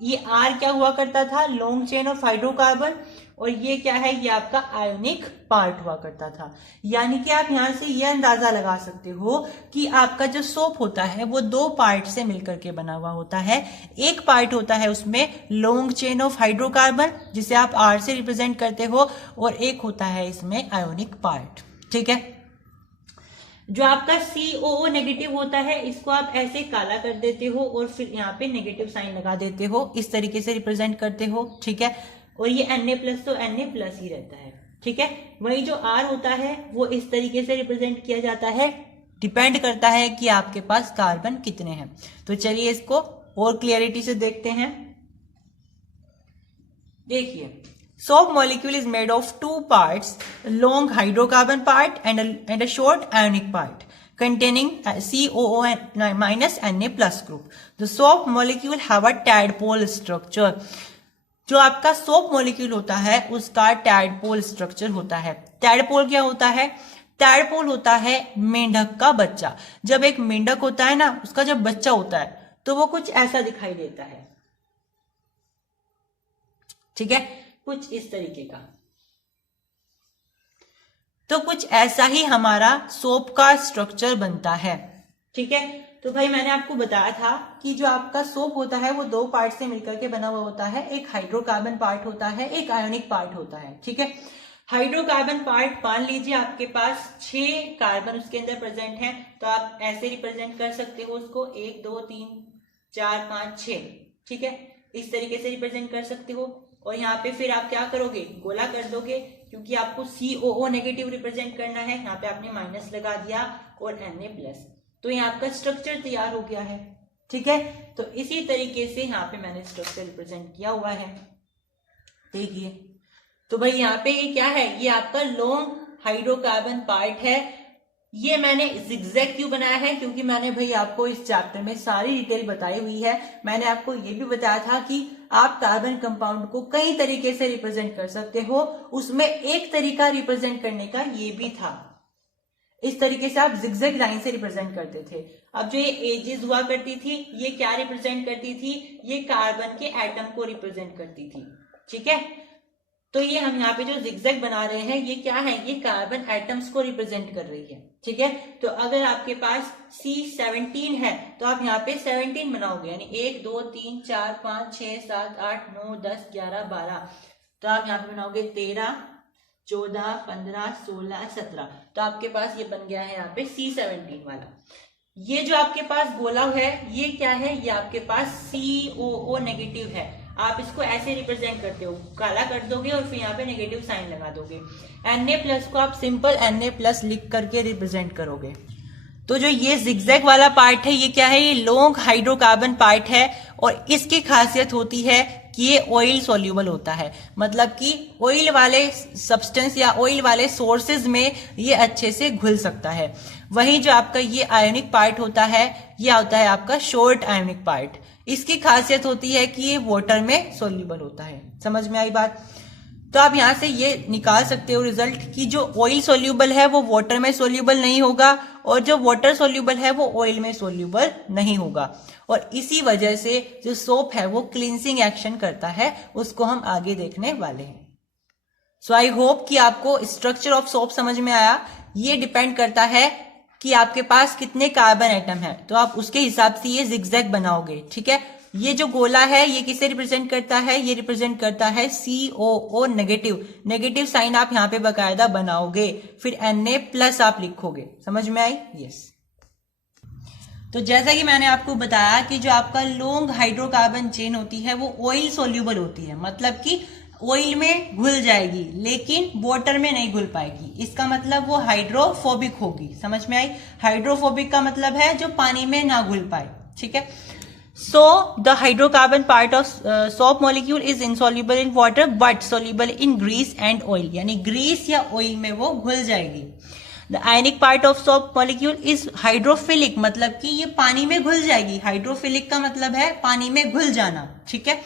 ये R क्या हुआ करता था, लॉन्ग चेन ऑफ हाइड्रोकार्बन, और ये क्या है, ये आपका आयोनिक पार्ट हुआ करता था। यानी कि आप यहां से ये अंदाजा लगा सकते हो कि आपका जो सोप होता है वो दो पार्ट से मिलकर के बना हुआ होता है। एक पार्ट होता है उसमें लॉन्ग चेन ऑफ हाइड्रोकार्बन, जिसे आप R से रिप्रेजेंट करते हो, और एक होता है इसमें आयोनिक पार्ट। ठीक है, जो आपका COO नेगेटिव होता है इसको आप ऐसे काला कर देते हो और फिर यहाँ पे नेगेटिव साइन लगा देते हो, इस तरीके से रिप्रेजेंट करते हो, ठीक है। और ये Na+ तो Na+ ही रहता है, ठीक है। वही जो R होता है वो इस तरीके से रिप्रेजेंट किया जाता है, डिपेंड करता है कि आपके पास कार्बन कितने हैं। तो चलिए इसको और क्लियरिटी से देखते हैं। देखिए, soap molecule is made of two parts, a long hydrocarbon part and a short ionic part containing COO minus Na+ group. The soap molecule have a tadpole structure. जो आपका सोप मॉलिक्यूल होता है उसका टैडपोल स्ट्रक्चर होता है। टैडपोल क्या होता है? टैडपोल होता है मेंढक का बच्चा। जब एक मेंढक होता है ना, उसका जब बच्चा होता है तो वो कुछ ऐसा दिखाई देता है, ठीक है, कुछ इस तरीके का। तो कुछ ऐसा ही हमारा सोप का स्ट्रक्चर बनता है, ठीक है। तो भाई मैंने आपको बताया था कि जो आपका सोप होता है वो दो पार्ट से मिलकर के बना हुआ होता है, एक हाइड्रोकार्बन पार्ट होता है, एक आयोनिक पार्ट होता है, ठीक है। हाइड्रोकार्बन पार्ट मान लीजिए आपके पास 6 कार्बन उसके अंदर प्रेजेंट है, तो आप ऐसे रिप्रेजेंट कर सकते हो उसको 1 2 3 4 5 6, ठीक है, इस तरीके से रिप्रेजेंट कर सकते हो। और यहाँ पे फिर आप क्या करोगे, गोला कर दोगे, क्योंकि आपको COO नेगेटिव रिप्रेजेंट करना है। यहाँ पे आपने माइनस लगा दिया और Na+, तो यहाँ आपका स्ट्रक्चर तैयार हो गया है, ठीक है। तो इसी तरीके से यहाँ पे मैंने स्ट्रक्चर रिप्रेजेंट किया हुआ है, देखिए। तो भाई यहाँ पे ये क्या है, ये आपका लॉन्ग हाइड्रोकार्बन पार्ट है। ये मैंने जिगजैग क्यों बनाया है, क्योंकि मैंने भाई आपको इस चैप्टर में सारी डिटेल बताई हुई है। मैंने आपको ये भी बताया था कि आप कार्बन कंपाउंड को कई तरीके से रिप्रेजेंट कर सकते हो, उसमें एक तरीका रिप्रेजेंट करने का ये भी था। इस तरीके से आप जिगजैग लाइन से रिप्रेजेंट करते थे। अब जो ये एजेस हुआ करती थी, ये क्या रिप्रेजेंट करती थी, ये कार्बन के एटम को रिप्रेजेंट करती थी, ठीक है। तो ये हम यहाँ पे जो जिगजैग बना रहे हैं, ये क्या है, ये कार्बन एटम्स को रिप्रेजेंट कर रही है, ठीक है। तो अगर आपके पास C17 है तो आप यहाँ पे 17 बनाओगे, यानी 1 2 3 4 5 6 7 8 9 10 11 12, तो आप यहाँ पे बनाओगे 13 14 15 16 17, तो आपके पास ये बन गया है यहाँ पे C17 वाला। ये जो आपके पास गोला है ये क्या है, ये आपके पास COO नेगेटिव है। आप इसको ऐसे रिप्रेजेंट करते हो, काला कर दोगे और फिर यहाँ पे नेगेटिव साइन लगा दोगे। Na+ को आप सिंपल Na+ लिख करके रिप्रेजेंट करोगे। तो जो ये जिगजैग वाला पार्ट है ये क्या है, ये लॉन्ग हाइड्रोकार्बन पार्ट है और इसकी खासियत होती है कि ये ऑयल सोल्यूबल होता है, मतलब कि ऑयल वाले सब्सटेंस या ऑयल वाले सोर्सेज में ये अच्छे से घुल सकता है। वहीं जो आपका ये आयोनिक पार्ट होता है, ये होता है आपका शॉर्ट आयोनिक पार्ट। इसकी खासियत होती है कि ये वाटर में सोल्यूबल होता है। समझ में आई बात? तो आप यहां से ये निकाल सकते हो रिजल्ट कि जो ऑयल सोल्यूबल है वो वाटर में सोल्यूबल नहीं होगा और जो वाटर सोल्यूबल है वो ऑयल में सोल्यूबल नहीं होगा। और इसी वजह से जो सोप है वो क्लींसिंग एक्शन करता है, उसको हम आगे देखने वाले हैं। सो आई होप कि आपको स्ट्रक्चर ऑफ सोप समझ में आया। ये डिपेंड करता है कि आपके पास कितने कार्बन एटम है, तो आप उसके हिसाब से ये जिगजैग बनाओगे, ठीक है। ये जो गोला है ये किसे रिप्रेजेंट करता है, ये रिप्रेजेंट करता है COO नेगेटिव। नेगेटिव साइन आप यहाँ पे बकायदा बनाओगे, फिर Na+ आप लिखोगे। समझ में आई? यस। तो जैसा कि मैंने आपको बताया कि जो आपका लॉन्ग हाइड्रोकार्बन चेन होती है वो ऑयल सोल्यूबल होती है, मतलब कि ऑयल में घुल जाएगी लेकिन वाटर में नहीं घुल पाएगी। इसका मतलब वो हाइड्रोफोबिक होगी। समझ में आई? हाइड्रोफोबिक का मतलब है जो पानी में ना घुल पाए, ठीक है। So the hydrocarbon part of soap molecule is insoluble in water but soluble in grease and oil, यानी ग्रीस या ऑयल में वो घुल जाएगी। The ionic part of soap molecule is hydrophilic, मतलब कि ये पानी में घुल जाएगी। हाइड्रोफिलिक का मतलब है पानी में घुल जाना, ठीक है।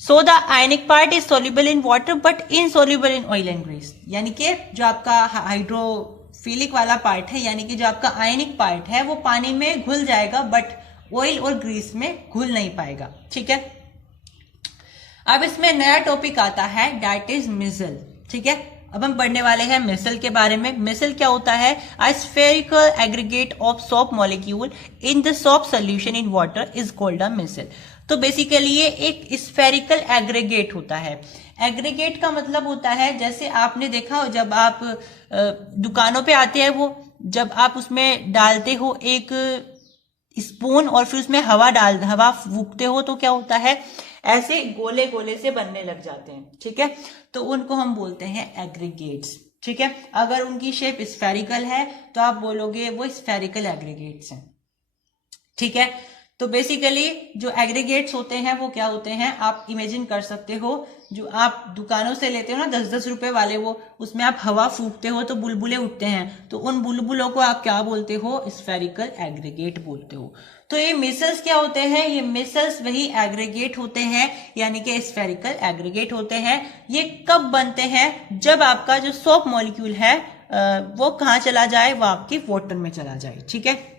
So the ionic part is soluble in water but insoluble in oil and grease, यानी कि जो आपका हाइड्रोफिलिक वाला पार्ट है, यानी कि जो आपका आयनिक पार्ट है वो पानी में घुल जाएगा बट ऑयल और ग्रीस में घुल नहीं पाएगा, ठीक है। अब इसमें नया टॉपिक आता है, दैट इज मिसल, ठीक है। अब हम पढ़ने वाले हैं मिसल के बारे में। मिसल क्या होता है? A spherical aggregate of soap molecule in the soap solution in water is called a micelle. तो बेसिकली ये एक स्फेरिकल एग्रीगेट होता है। एग्रीगेट का मतलब होता है, जैसे आपने देखा जब आप दुकानों पे आते हैं वो जब आप उसमें डालते हो एक स्पून और फिर उसमें हवा फूकते हो तो क्या होता है, ऐसे गोले गोले से बनने लग जाते हैं, ठीक है। तो उनको हम बोलते हैं एग्रीगेट्स, ठीक है। अगर उनकी शेप स्फेरिकल है तो आप बोलोगे वो स्फेरिकल एग्रीगेट्स हैं, ठीक है। तो बेसिकली जो एग्रीगेट्स होते हैं वो क्या होते हैं, आप इमेजिन कर सकते हो, जो आप दुकानों से लेते हो ना 10-10 रुपए वाले, वो उसमें आप हवा फूकते हो तो बुलबुले उठते हैं, तो उन बुलबुलों को आप क्या बोलते हो, स्फेरिकल एग्रीगेट बोलते हो। तो ये मिसल्स क्या होते हैं, ये मिसल्स वही एग्रीगेट होते हैं, यानी कि स्फेरिकल एग्रीगेट होते हैं। ये कब बनते हैं, जब आपका जो सोप मॉलिक्यूल है वो कहाँ चला जाए, वो आपकी वाटर में चला जाए, ठीक है।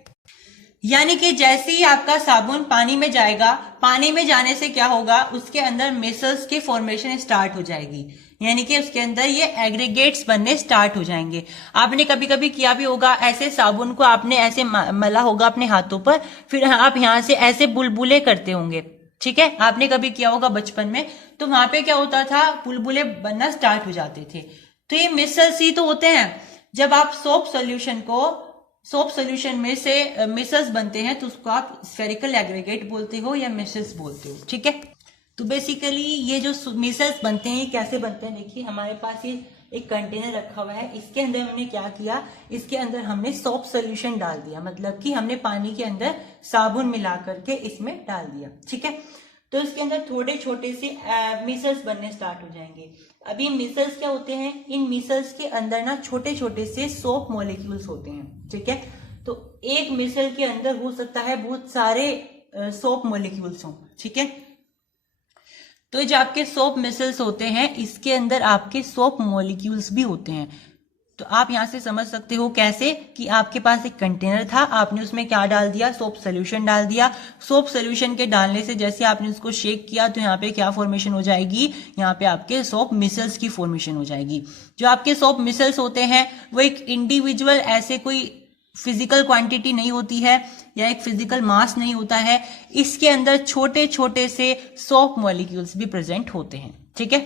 यानी कि जैसे ही आपका साबुन पानी में जाएगा, पानी में जाने से क्या होगा, उसके अंदर मिसल्स की फॉर्मेशन स्टार्ट हो जाएगी, यानी कि उसके अंदर ये एग्रीगेट्स बनने स्टार्ट हो जाएंगे। आपने कभी कभी किया भी होगा, ऐसे साबुन को आपने ऐसे मला होगा अपने हाथों पर, फिर आप यहां से ऐसे बुलबुले करते होंगे, ठीक है। आपने कभी किया होगा बचपन में, तो वहां पे क्या होता था, बुलबुले बनना स्टार्ट हो जाते थे। तो ये मिसल्स ही तो होते हैं। जब आप सोप सोल्यूशन में से मिसल्स बनते हैं तो उसको आप स्फेरिकल एग्रीगेट बोलते हो या मिसल्स बोलते हो, ठीक है। तो बेसिकली ये जो मिसल्स बनते हैं कैसे बनते हैं, देखिए हमारे पास ये एक कंटेनर रखा हुआ है, इसके अंदर हमने क्या किया, इसके अंदर हमने सोप सोल्यूशन डाल दिया, मतलब कि हमने पानी के अंदर साबुन मिला करके इसमें डाल दिया, ठीक है। तो इसके अंदर थोड़े छोटे से मिसल्स बनने स्टार्ट हो जाएंगे। अब ये मिसल्स क्या होते हैं, इन मिसल्स के अंदर ना छोटे छोटे से सोप मॉलिक्यूल्स होते हैं, ठीक है। तो एक मिसल के अंदर हो सकता है बहुत सारे सोप मॉलिक्यूल्स हों, ठीक है। तो जो आपके सोप मिसल्स होते हैं, इसके अंदर आपके सोप मॉलिक्यूल्स भी होते हैं। तो आप यहां से समझ सकते हो कैसे, कि आपके पास एक कंटेनर था, आपने उसमें क्या डाल दिया, सोप सोल्यूशन डाल दिया। सोप सोल्यूशन के डालने से जैसे आपने उसको शेक किया तो यहाँ पे क्या फॉर्मेशन हो जाएगी, यहाँ पे आपके सोप मिसल्स की फॉर्मेशन हो जाएगी। जो आपके सोप मिसल्स होते हैं वो एक इंडिविजुअल ऐसे कोई फिजिकल क्वांटिटी नहीं होती है या एक फिजिकल मास नहीं होता है, इसके अंदर छोटे छोटे से सोप मॉलिक्यूल्स भी प्रेजेंट होते हैं, ठीक है।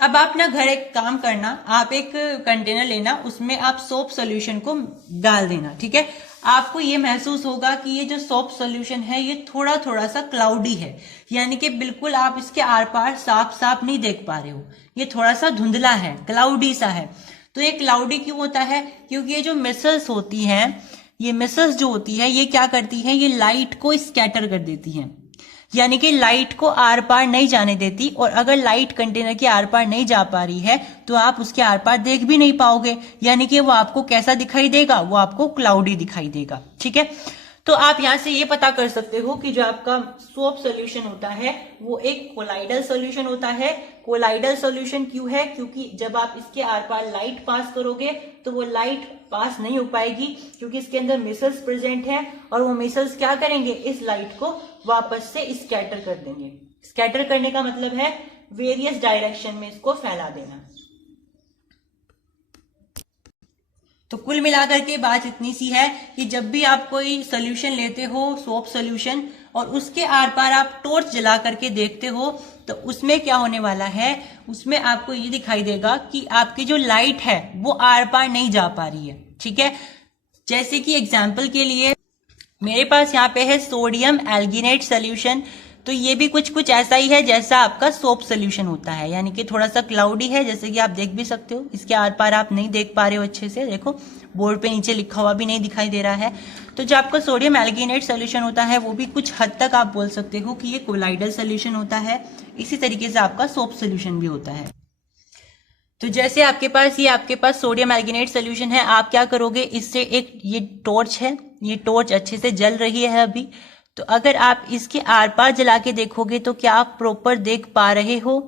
अब आप ना घर एक काम करना, आप एक कंटेनर लेना, उसमें आप सोप सॉल्यूशन को डाल देना, ठीक है। आपको ये महसूस होगा कि ये जो सोप सॉल्यूशन है ये थोड़ा थोड़ा सा क्लाउडी है, यानी कि बिल्कुल आप इसके आर पार साफ साफ नहीं देख पा रहे हो, ये थोड़ा सा धुंधला है, क्लाउडी सा है। तो ये क्लाउडी क्यों होता है, क्योंकि ये जो मिसल्स होती हैं, ये मिसल्स जो होती है ये क्या करती है, ये लाइट को स्कैटर कर देती है, यानी कि लाइट को आर पार नहीं जाने देती। और अगर लाइट कंटेनर के आर पार नहीं जा पा रही है तो आप उसके आर पार देख भी नहीं पाओगे, यानी कि वो आपको कैसा दिखाई देगा, वो आपको क्लाउडी दिखाई देगा, ठीक है। तो आप यहां से ये पता कर सकते हो कि जो आपका सोप सॉल्यूशन होता है वो एक कोलाइडल सॉल्यूशन होता है। कोलाइडल सॉल्यूशन क्यों है, क्योंकि जब आप इसके आर पार लाइट पास करोगे तो वो लाइट पास नहीं हो पाएगी, क्योंकि इसके अंदर मिसल्स प्रेजेंट है, और वो मिसल्स क्या करेंगे, इस लाइट को वापस से स्कैटर कर देंगे। स्कैटर करने का मतलब है वेरियस डायरेक्शन में इसको फैला देना। तो कुल मिलाकर के बात इतनी सी है कि जब भी आप कोई सोल्यूशन लेते हो, सोप सोल्यूशन, और उसके आर पार आप टॉर्च जला करके देखते हो तो उसमें क्या होने वाला है, उसमें आपको ये दिखाई देगा कि आपकी जो लाइट है वो आर पार नहीं जा पा रही है, ठीक है। जैसे कि एग्जाम्पल के लिए मेरे पास यहाँ पे है सोडियम एल्गिनेट सोल्यूशन, तो ये भी कुछ कुछ ऐसा ही है जैसा आपका सोप सोल्यूशन होता है, यानी कि थोड़ा सा क्लाउडी है, जैसे कि आप देख भी सकते हो, इसके आर पार आप नहीं देख पा रहे हो अच्छे से, देखो बोर्ड पे नीचे लिखा हुआ भी नहीं दिखाई दे रहा है। तो जो आपका सोडियम एल्गिनेट सोल्यूशन होता है वो भी कुछ हद तक आप बोल सकते हो कि ये कोलाइडल सोल्यूशन होता है। इसी तरीके से आपका सोप सोल्यूशन भी होता है। तो जैसे आपके पास सोडियम एल्गिनेट सोल्यूशन है, आप क्या करोगे, इससे एक ये टॉर्च है, ये टॉर्च अच्छे से जल रही है अभी, तो अगर आप इसके आर पार जला के देखोगे तो क्या आप प्रॉपर देख पा रहे हो,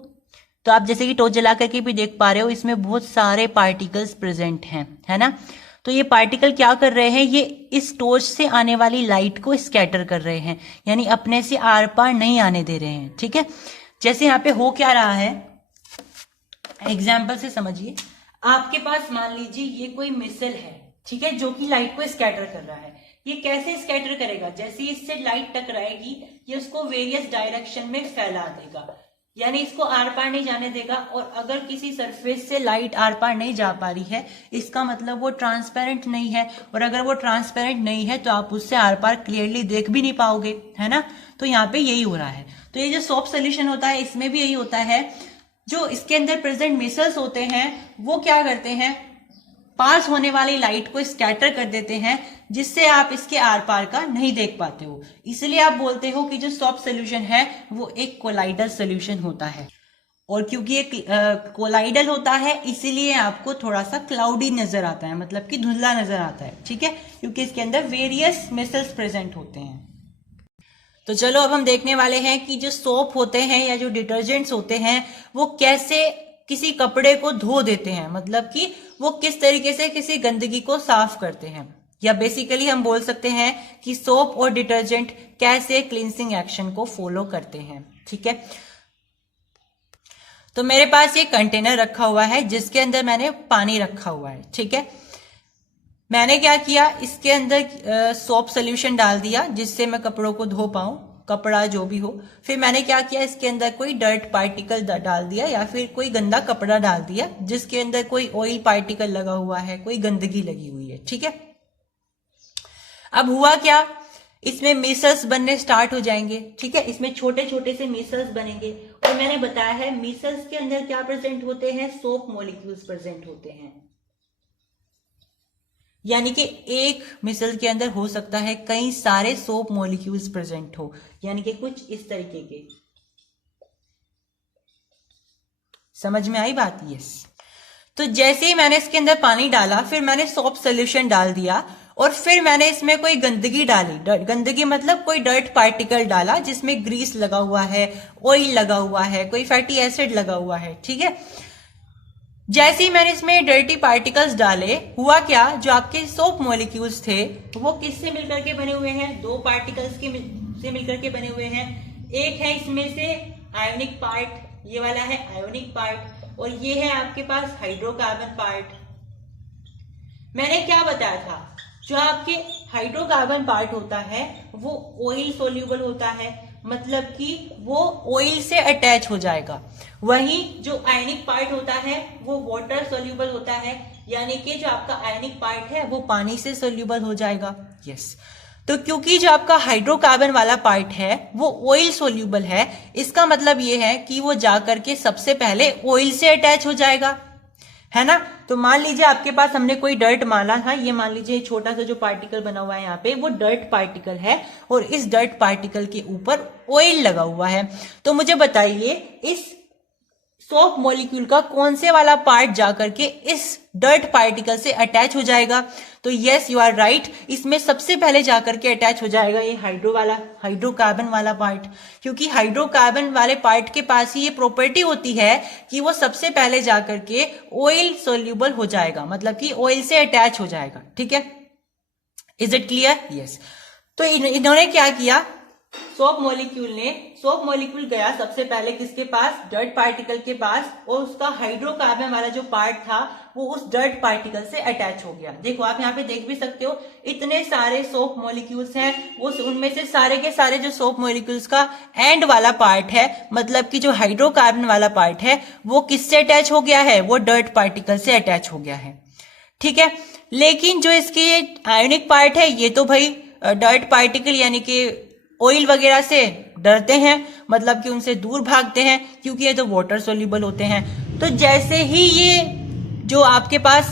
तो आप जैसे कि टॉर्च जला करके भी देख पा रहे हो, इसमें बहुत सारे पार्टिकल्स प्रेजेंट हैं, है ना। तो ये पार्टिकल क्या कर रहे हैं, ये इस टॉर्च से आने वाली लाइट को स्कैटर कर रहे हैं, यानी अपने से आर पार नहीं आने दे रहे हैं, ठीक है। जैसे यहाँ पे हो क्या रहा है, एग्जाम्पल से समझिए। आपके पास मान लीजिए ये कोई मिसल है, ठीक है, जो कि लाइट को स्कैटर कर रहा है। ये कैसे स्कैटर करेगा, जैसे इससे लाइट टकराएगी ये उसको वेरियस डायरेक्शन में फैला देगा। यानी इसको आर पार नहीं जाने देगा। और अगर किसी सरफेस से लाइट आर पार नहीं जा पा रही है, इसका मतलब वो ट्रांसपेरेंट नहीं है, और अगर वो ट्रांसपेरेंट नहीं है तो आप उससे आर पार क्लियरली देख भी नहीं पाओगे, है ना। तो यहाँ पे यही हो रहा है। तो ये जो सोप सोल्यूशन होता है इसमें भी यही होता है, जो इसके अंदर प्रेजेंट मिसल्स होते हैं वो क्या करते हैं, पास होने वाली लाइट को स्कैटर कर देते हैं, जिससे आप इसके आर पार का नहीं देख पाते हो। इसलिए आप बोलते हो कि जो सोप सोल्यूशन है वो एक कोलाइडल सोल्यूशन होता है। और क्योंकि एक कोलाइडल होता है इसीलिए आपको थोड़ा सा क्लाउडी नजर आता है, मतलब कि धुंधला नजर आता है, ठीक है, क्योंकि इसके अंदर वेरियस मिसल्स प्रेजेंट होते हैं। तो चलो अब हम देखने वाले हैं कि जो सोप होते हैं या जो डिटर्जेंट्स होते हैं वो कैसे किसी कपड़े को धो देते हैं, मतलब कि वो किस तरीके से किसी गंदगी को साफ करते हैं, या बेसिकली हम बोल सकते हैं कि सोप और डिटर्जेंट कैसे क्लींसिंग एक्शन को फॉलो करते हैं, ठीक है। तो मेरे पास ये कंटेनर रखा हुआ है जिसके अंदर मैंने पानी रखा हुआ है, ठीक है। मैंने क्या किया, इसके अंदर सोप सोल्यूशन डाल दिया जिससे मैं कपड़ों को धो पाऊं, कपड़ा जो भी हो। फिर मैंने क्या किया, इसके अंदर कोई डर्ट पार्टिकल डाल दिया या फिर कोई गंदा कपड़ा डाल दिया जिसके अंदर कोई ऑयल पार्टिकल लगा हुआ है, कोई गंदगी लगी हुई है, ठीक है। अब हुआ क्या, इसमें मिसल्स बनने स्टार्ट हो जाएंगे, ठीक है। इसमें छोटे छोटे से मिसल्स बनेंगे, और मैंने बताया है मिसल्स के अंदर क्या प्रेजेंट होते हैं, सोप मॉलिक्यूल्स प्रेजेंट होते हैं। यानी कि एक मिसल के अंदर हो सकता है कई सारे सोप मॉलिक्यूल्स प्रेजेंट हो, यानी कि कुछ इस तरीके के। समझ में आई बात? यस। तो जैसे ही मैंने इसके अंदर पानी डाला, फिर मैंने सोप सोल्यूशन डाल दिया, और फिर मैंने इसमें कोई गंदगी डाली, गंदगी मतलब कोई डर्ट पार्टिकल डाला जिसमें ग्रीस लगा हुआ है, ऑयल लगा हुआ है, कोई फैटी एसिड लगा हुआ है, ठीक है। जैसे ही मैंने इसमें डर्टी पार्टिकल्स डाले, हुआ क्या, जो आपके सोप मॉलिक्यूल्स थे वो किससे मिलकर के बने हुए हैं, दो पार्टिकल्स से मिलकर के बने हुए हैं। एक है इसमें से आयोनिक पार्ट, ये वाला है आयोनिक पार्ट, और ये है आपके पास हाइड्रोकार्बन पार्ट। मैंने क्या बताया था, जो आपके हाइड्रोकार्बन पार्ट होता है वो ऑयल सोल्यूबल होता है, मतलब कि वो ऑयल से अटैच हो जाएगा। वहीं जो आयनिक पार्ट होता है वो वाटर सोल्यूबल होता है, यानी कि जो आपका आयनिक पार्ट है वो पानी से सोल्यूबल हो जाएगा। यस। तो क्योंकि जो आपका हाइड्रोकार्बन वाला पार्ट है वो ऑयल सोल्यूबल है, इसका मतलब ये है कि वो जाकर के सबसे पहले ऑयल से अटैच हो जाएगा, है ना। तो मान लीजिए आपके पास हमने कोई डर्ट माना था, ये मान लीजिए छोटा सा जो पार्टिकल बना हुआ है यहाँ पे वो डर्ट पार्टिकल है, और इस डर्ट पार्टिकल के ऊपर ऑयल लगा हुआ है। तो मुझे बताइए इस सोप मॉलिक्यूल का कौन से वाला पार्ट जाकर के इस डर्ट पार्टिकल से अटैच हो जाएगा। तो यस यू आर राइट, इसमें सबसे पहले जाकर के अटैच हो जाएगा ये हाइड्रोकार्बन वाला पार्ट, क्योंकि हाइड्रोकार्बन वाले पार्ट के पास ही ये प्रॉपर्टी होती है कि वो सबसे पहले जाकर के ऑयल सोल्यूबल हो जाएगा, मतलब कि ऑयल से अटैच हो जाएगा, ठीक है। Is it clear? यस। तो इन्होंने क्या किया, सोप मॉलिक्यूल गया सबसे पहले किसके पास, डर्ट पार्टिकल के पास, और उसका हाइड्रोकार्बन वाला जो पार्ट था वो उस डर्ट पार्टिकल से अटैच हो गया। देखो आप यहाँ पे देख भी सकते हो इतने सारे सोप मॉलिक्यूल्स हैं, वो उनमें से सारे के सारे जो सोप मॉलिक्यूल्स का एंड वाला पार्ट है, मतलब कि जो हाइड्रोकार्बन वाला पार्ट है वो किससे अटैच हो गया है, वो डर्ट पार्टिकल से अटैच हो गया है, ठीक है। लेकिन जो इसके आयोनिक पार्ट है ये तो भाई डर्ट पार्टिकल यानी कि ऑयल वगैरह से डरते हैं, मतलब कि उनसे दूर भागते हैं, क्योंकि ये तो वाटर सोल्यूबल होते हैं। तो जैसे ही ये जो आपके पास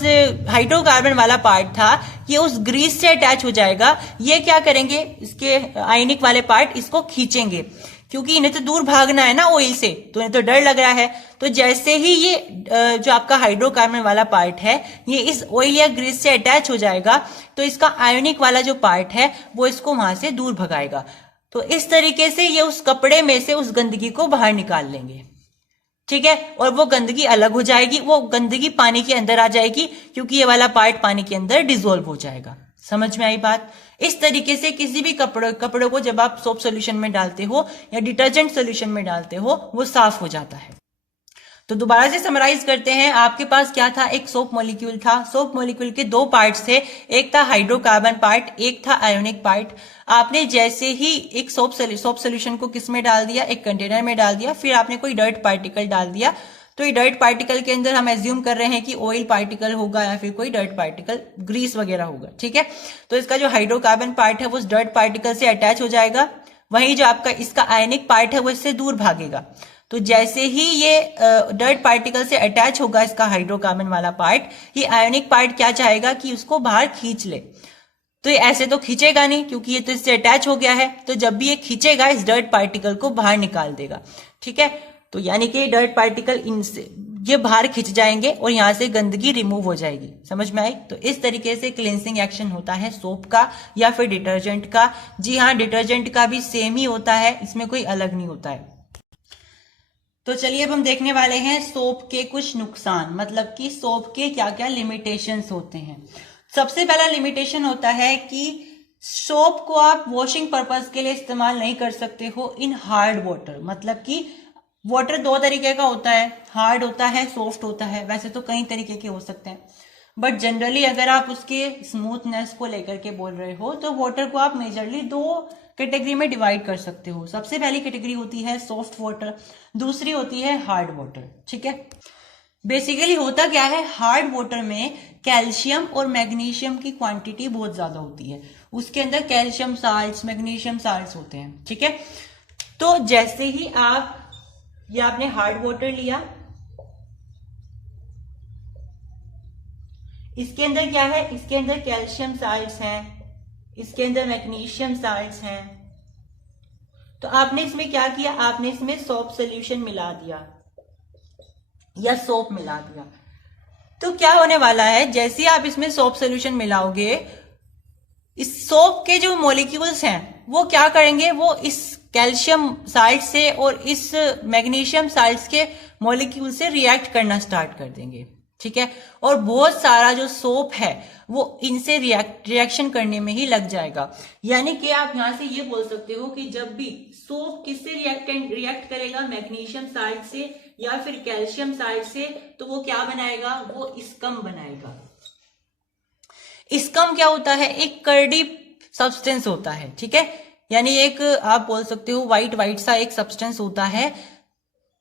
हाइड्रोकार्बन वाला पार्ट था ये उस ग्रीस से अटैच हो जाएगा, ये क्या करेंगे, इसके आयनिक वाले पार्ट इसको खींचेंगे, क्योंकि इन्हें तो दूर भागना है ना ऑयल से, तो इन्हें तो डर लग रहा है। तो जैसे ही ये जो आपका हाइड्रोकार्बन वाला पार्ट है ये इस ऑयल या ग्रीस से अटैच हो जाएगा, तो इसका आयोनिक वाला जो पार्ट है वो इसको वहां से दूर भगाएगा। तो इस तरीके से ये उस कपड़े में से उस गंदगी को बाहर निकाल लेंगे, ठीक है। और वो गंदगी अलग हो जाएगी, वो गंदगी पानी के अंदर आ जाएगी, क्योंकि ये वाला पार्ट पानी के अंदर डिसॉल्व हो जाएगा। समझ में आई बात? इस तरीके से किसी भी कपड़ों को जब आप सोप सोल्यूशन में डालते हो या डिटर्जेंट सोल्यूशन में डालते हो वो साफ हो जाता है। तो दोबारा से समराइज करते हैं, आपके पास क्या था, एक सोप मॉलिक्यूल था, सोप मॉलिक्यूल के दो पार्ट्स थे, एक था हाइड्रोकार्बन पार्ट, एक था आयोनिक पार्ट। आपने जैसे ही एक सोप सोल्यूशन को किस में डाल दिया, एक कंटेनर में डाल दिया, फिर आपने कोई डर्ट पार्टिकल डाल दिया, तो ये डर्ट पार्टिकल के अंदर हम एज्यूम कर रहे हैं कि ऑयल पार्टिकल होगा या फिर कोई डर्ट पार्टिकल, ग्रीस वगैरह होगा, ठीक है। तो इसका जो हाइड्रोकार्बन पार्ट है वो उस डर्ट पार्टिकल से अटैच हो जाएगा, वहीं जो आपका इसका आयनिक पार्ट है वो इससे दूर भागेगा। तो जैसे ही ये डर्ट पार्टिकल से अटैच होगा इसका हाइड्रोकार्बन वाला पार्ट, ये आयोनिक पार्ट क्या चाहेगा कि उसको बाहर खींच ले। तो ये ऐसे तो खींचेगा नहीं क्योंकि ये तो इससे अटैच हो गया है, तो जब भी ये खींचेगा इस डर्ट पार्टिकल को बाहर निकाल देगा, ठीक है। तो यानी कि डर्ट पार्टिकल इनसे ये बाहर खिंच जाएंगे और यहां से गंदगी रिमूव हो जाएगी। समझ में आई? तो इस तरीके से क्लींसिंग एक्शन होता है सोप का या फिर डिटर्जेंट का। जी हाँ, डिटर्जेंट का भी सेम ही होता है, इसमें कोई अलग नहीं होता है। तो चलिए अब हम देखने वाले हैं सोप के कुछ नुकसान, मतलब कि सोप के क्या क्या लिमिटेशंस होते हैं। सबसे पहला लिमिटेशन होता है कि सोप को आप वॉशिंग पर्पस के लिए इस्तेमाल नहीं कर सकते हो इन हार्ड वाटर। मतलब कि वाटर दो तरीके का होता है, हार्ड होता है, सॉफ्ट होता है। वैसे तो कई तरीके के हो सकते हैं, बट जनरली अगर आप उसके स्मूथनेस को लेकर के बोल रहे हो तो वाटर को आप मेजरली दो कैटेगरी में डिवाइड कर सकते हो। सबसे पहली कैटेगरी होती है सॉफ्ट वाटर, दूसरी होती है हार्ड वाटर, ठीक है। बेसिकली होता क्या है, हार्ड वाटर में कैल्शियम और मैग्नीशियम की क्वांटिटी बहुत ज्यादा होती है, उसके अंदर कैल्शियम साल्ट्स, मैग्नीशियम साल्ट्स होते हैं, ठीक है। तो जैसे ही आप ये आपने हार्ड वाटर लिया, इसके अंदर क्या है, इसके अंदर कैल्शियम साल्ट्स हैं, इसके अंदर मैग्नीशियम साल्ट्स हैं। तो आपने इसमें क्या किया, आपने इसमें सोप सोल्यूशन मिला दिया या सोप मिला दिया। तो क्या होने वाला है, जैसे ही आप इसमें सोप सोल्यूशन मिलाओगे, इस सोप के जो मॉलिक्यूल्स हैं वो क्या करेंगे, वो इस कैल्शियम साल्ट से और इस मैग्नीशियम साल्ट्स के मॉलिक्यूल से रिएक्ट करना स्टार्ट कर देंगे, ठीक है। और बहुत सारा जो सोप है वो इनसे रिएक्शन करने में ही लग जाएगा। यानी कि आप यहां से ये बोल सकते हो कि जब भी सोप किससे रिएक्ट करेगा, मैग्नीशियम साल्ट से या फिर कैल्शियम साल्ट से, तो वो क्या बनाएगा, वो स्कम बनाएगा। स्कम क्या होता है, एक कर्डी सब्सटेंस होता है, ठीक है। यानी एक आप बोल सकते हो व्हाइट सा एक सब्सटेंस होता है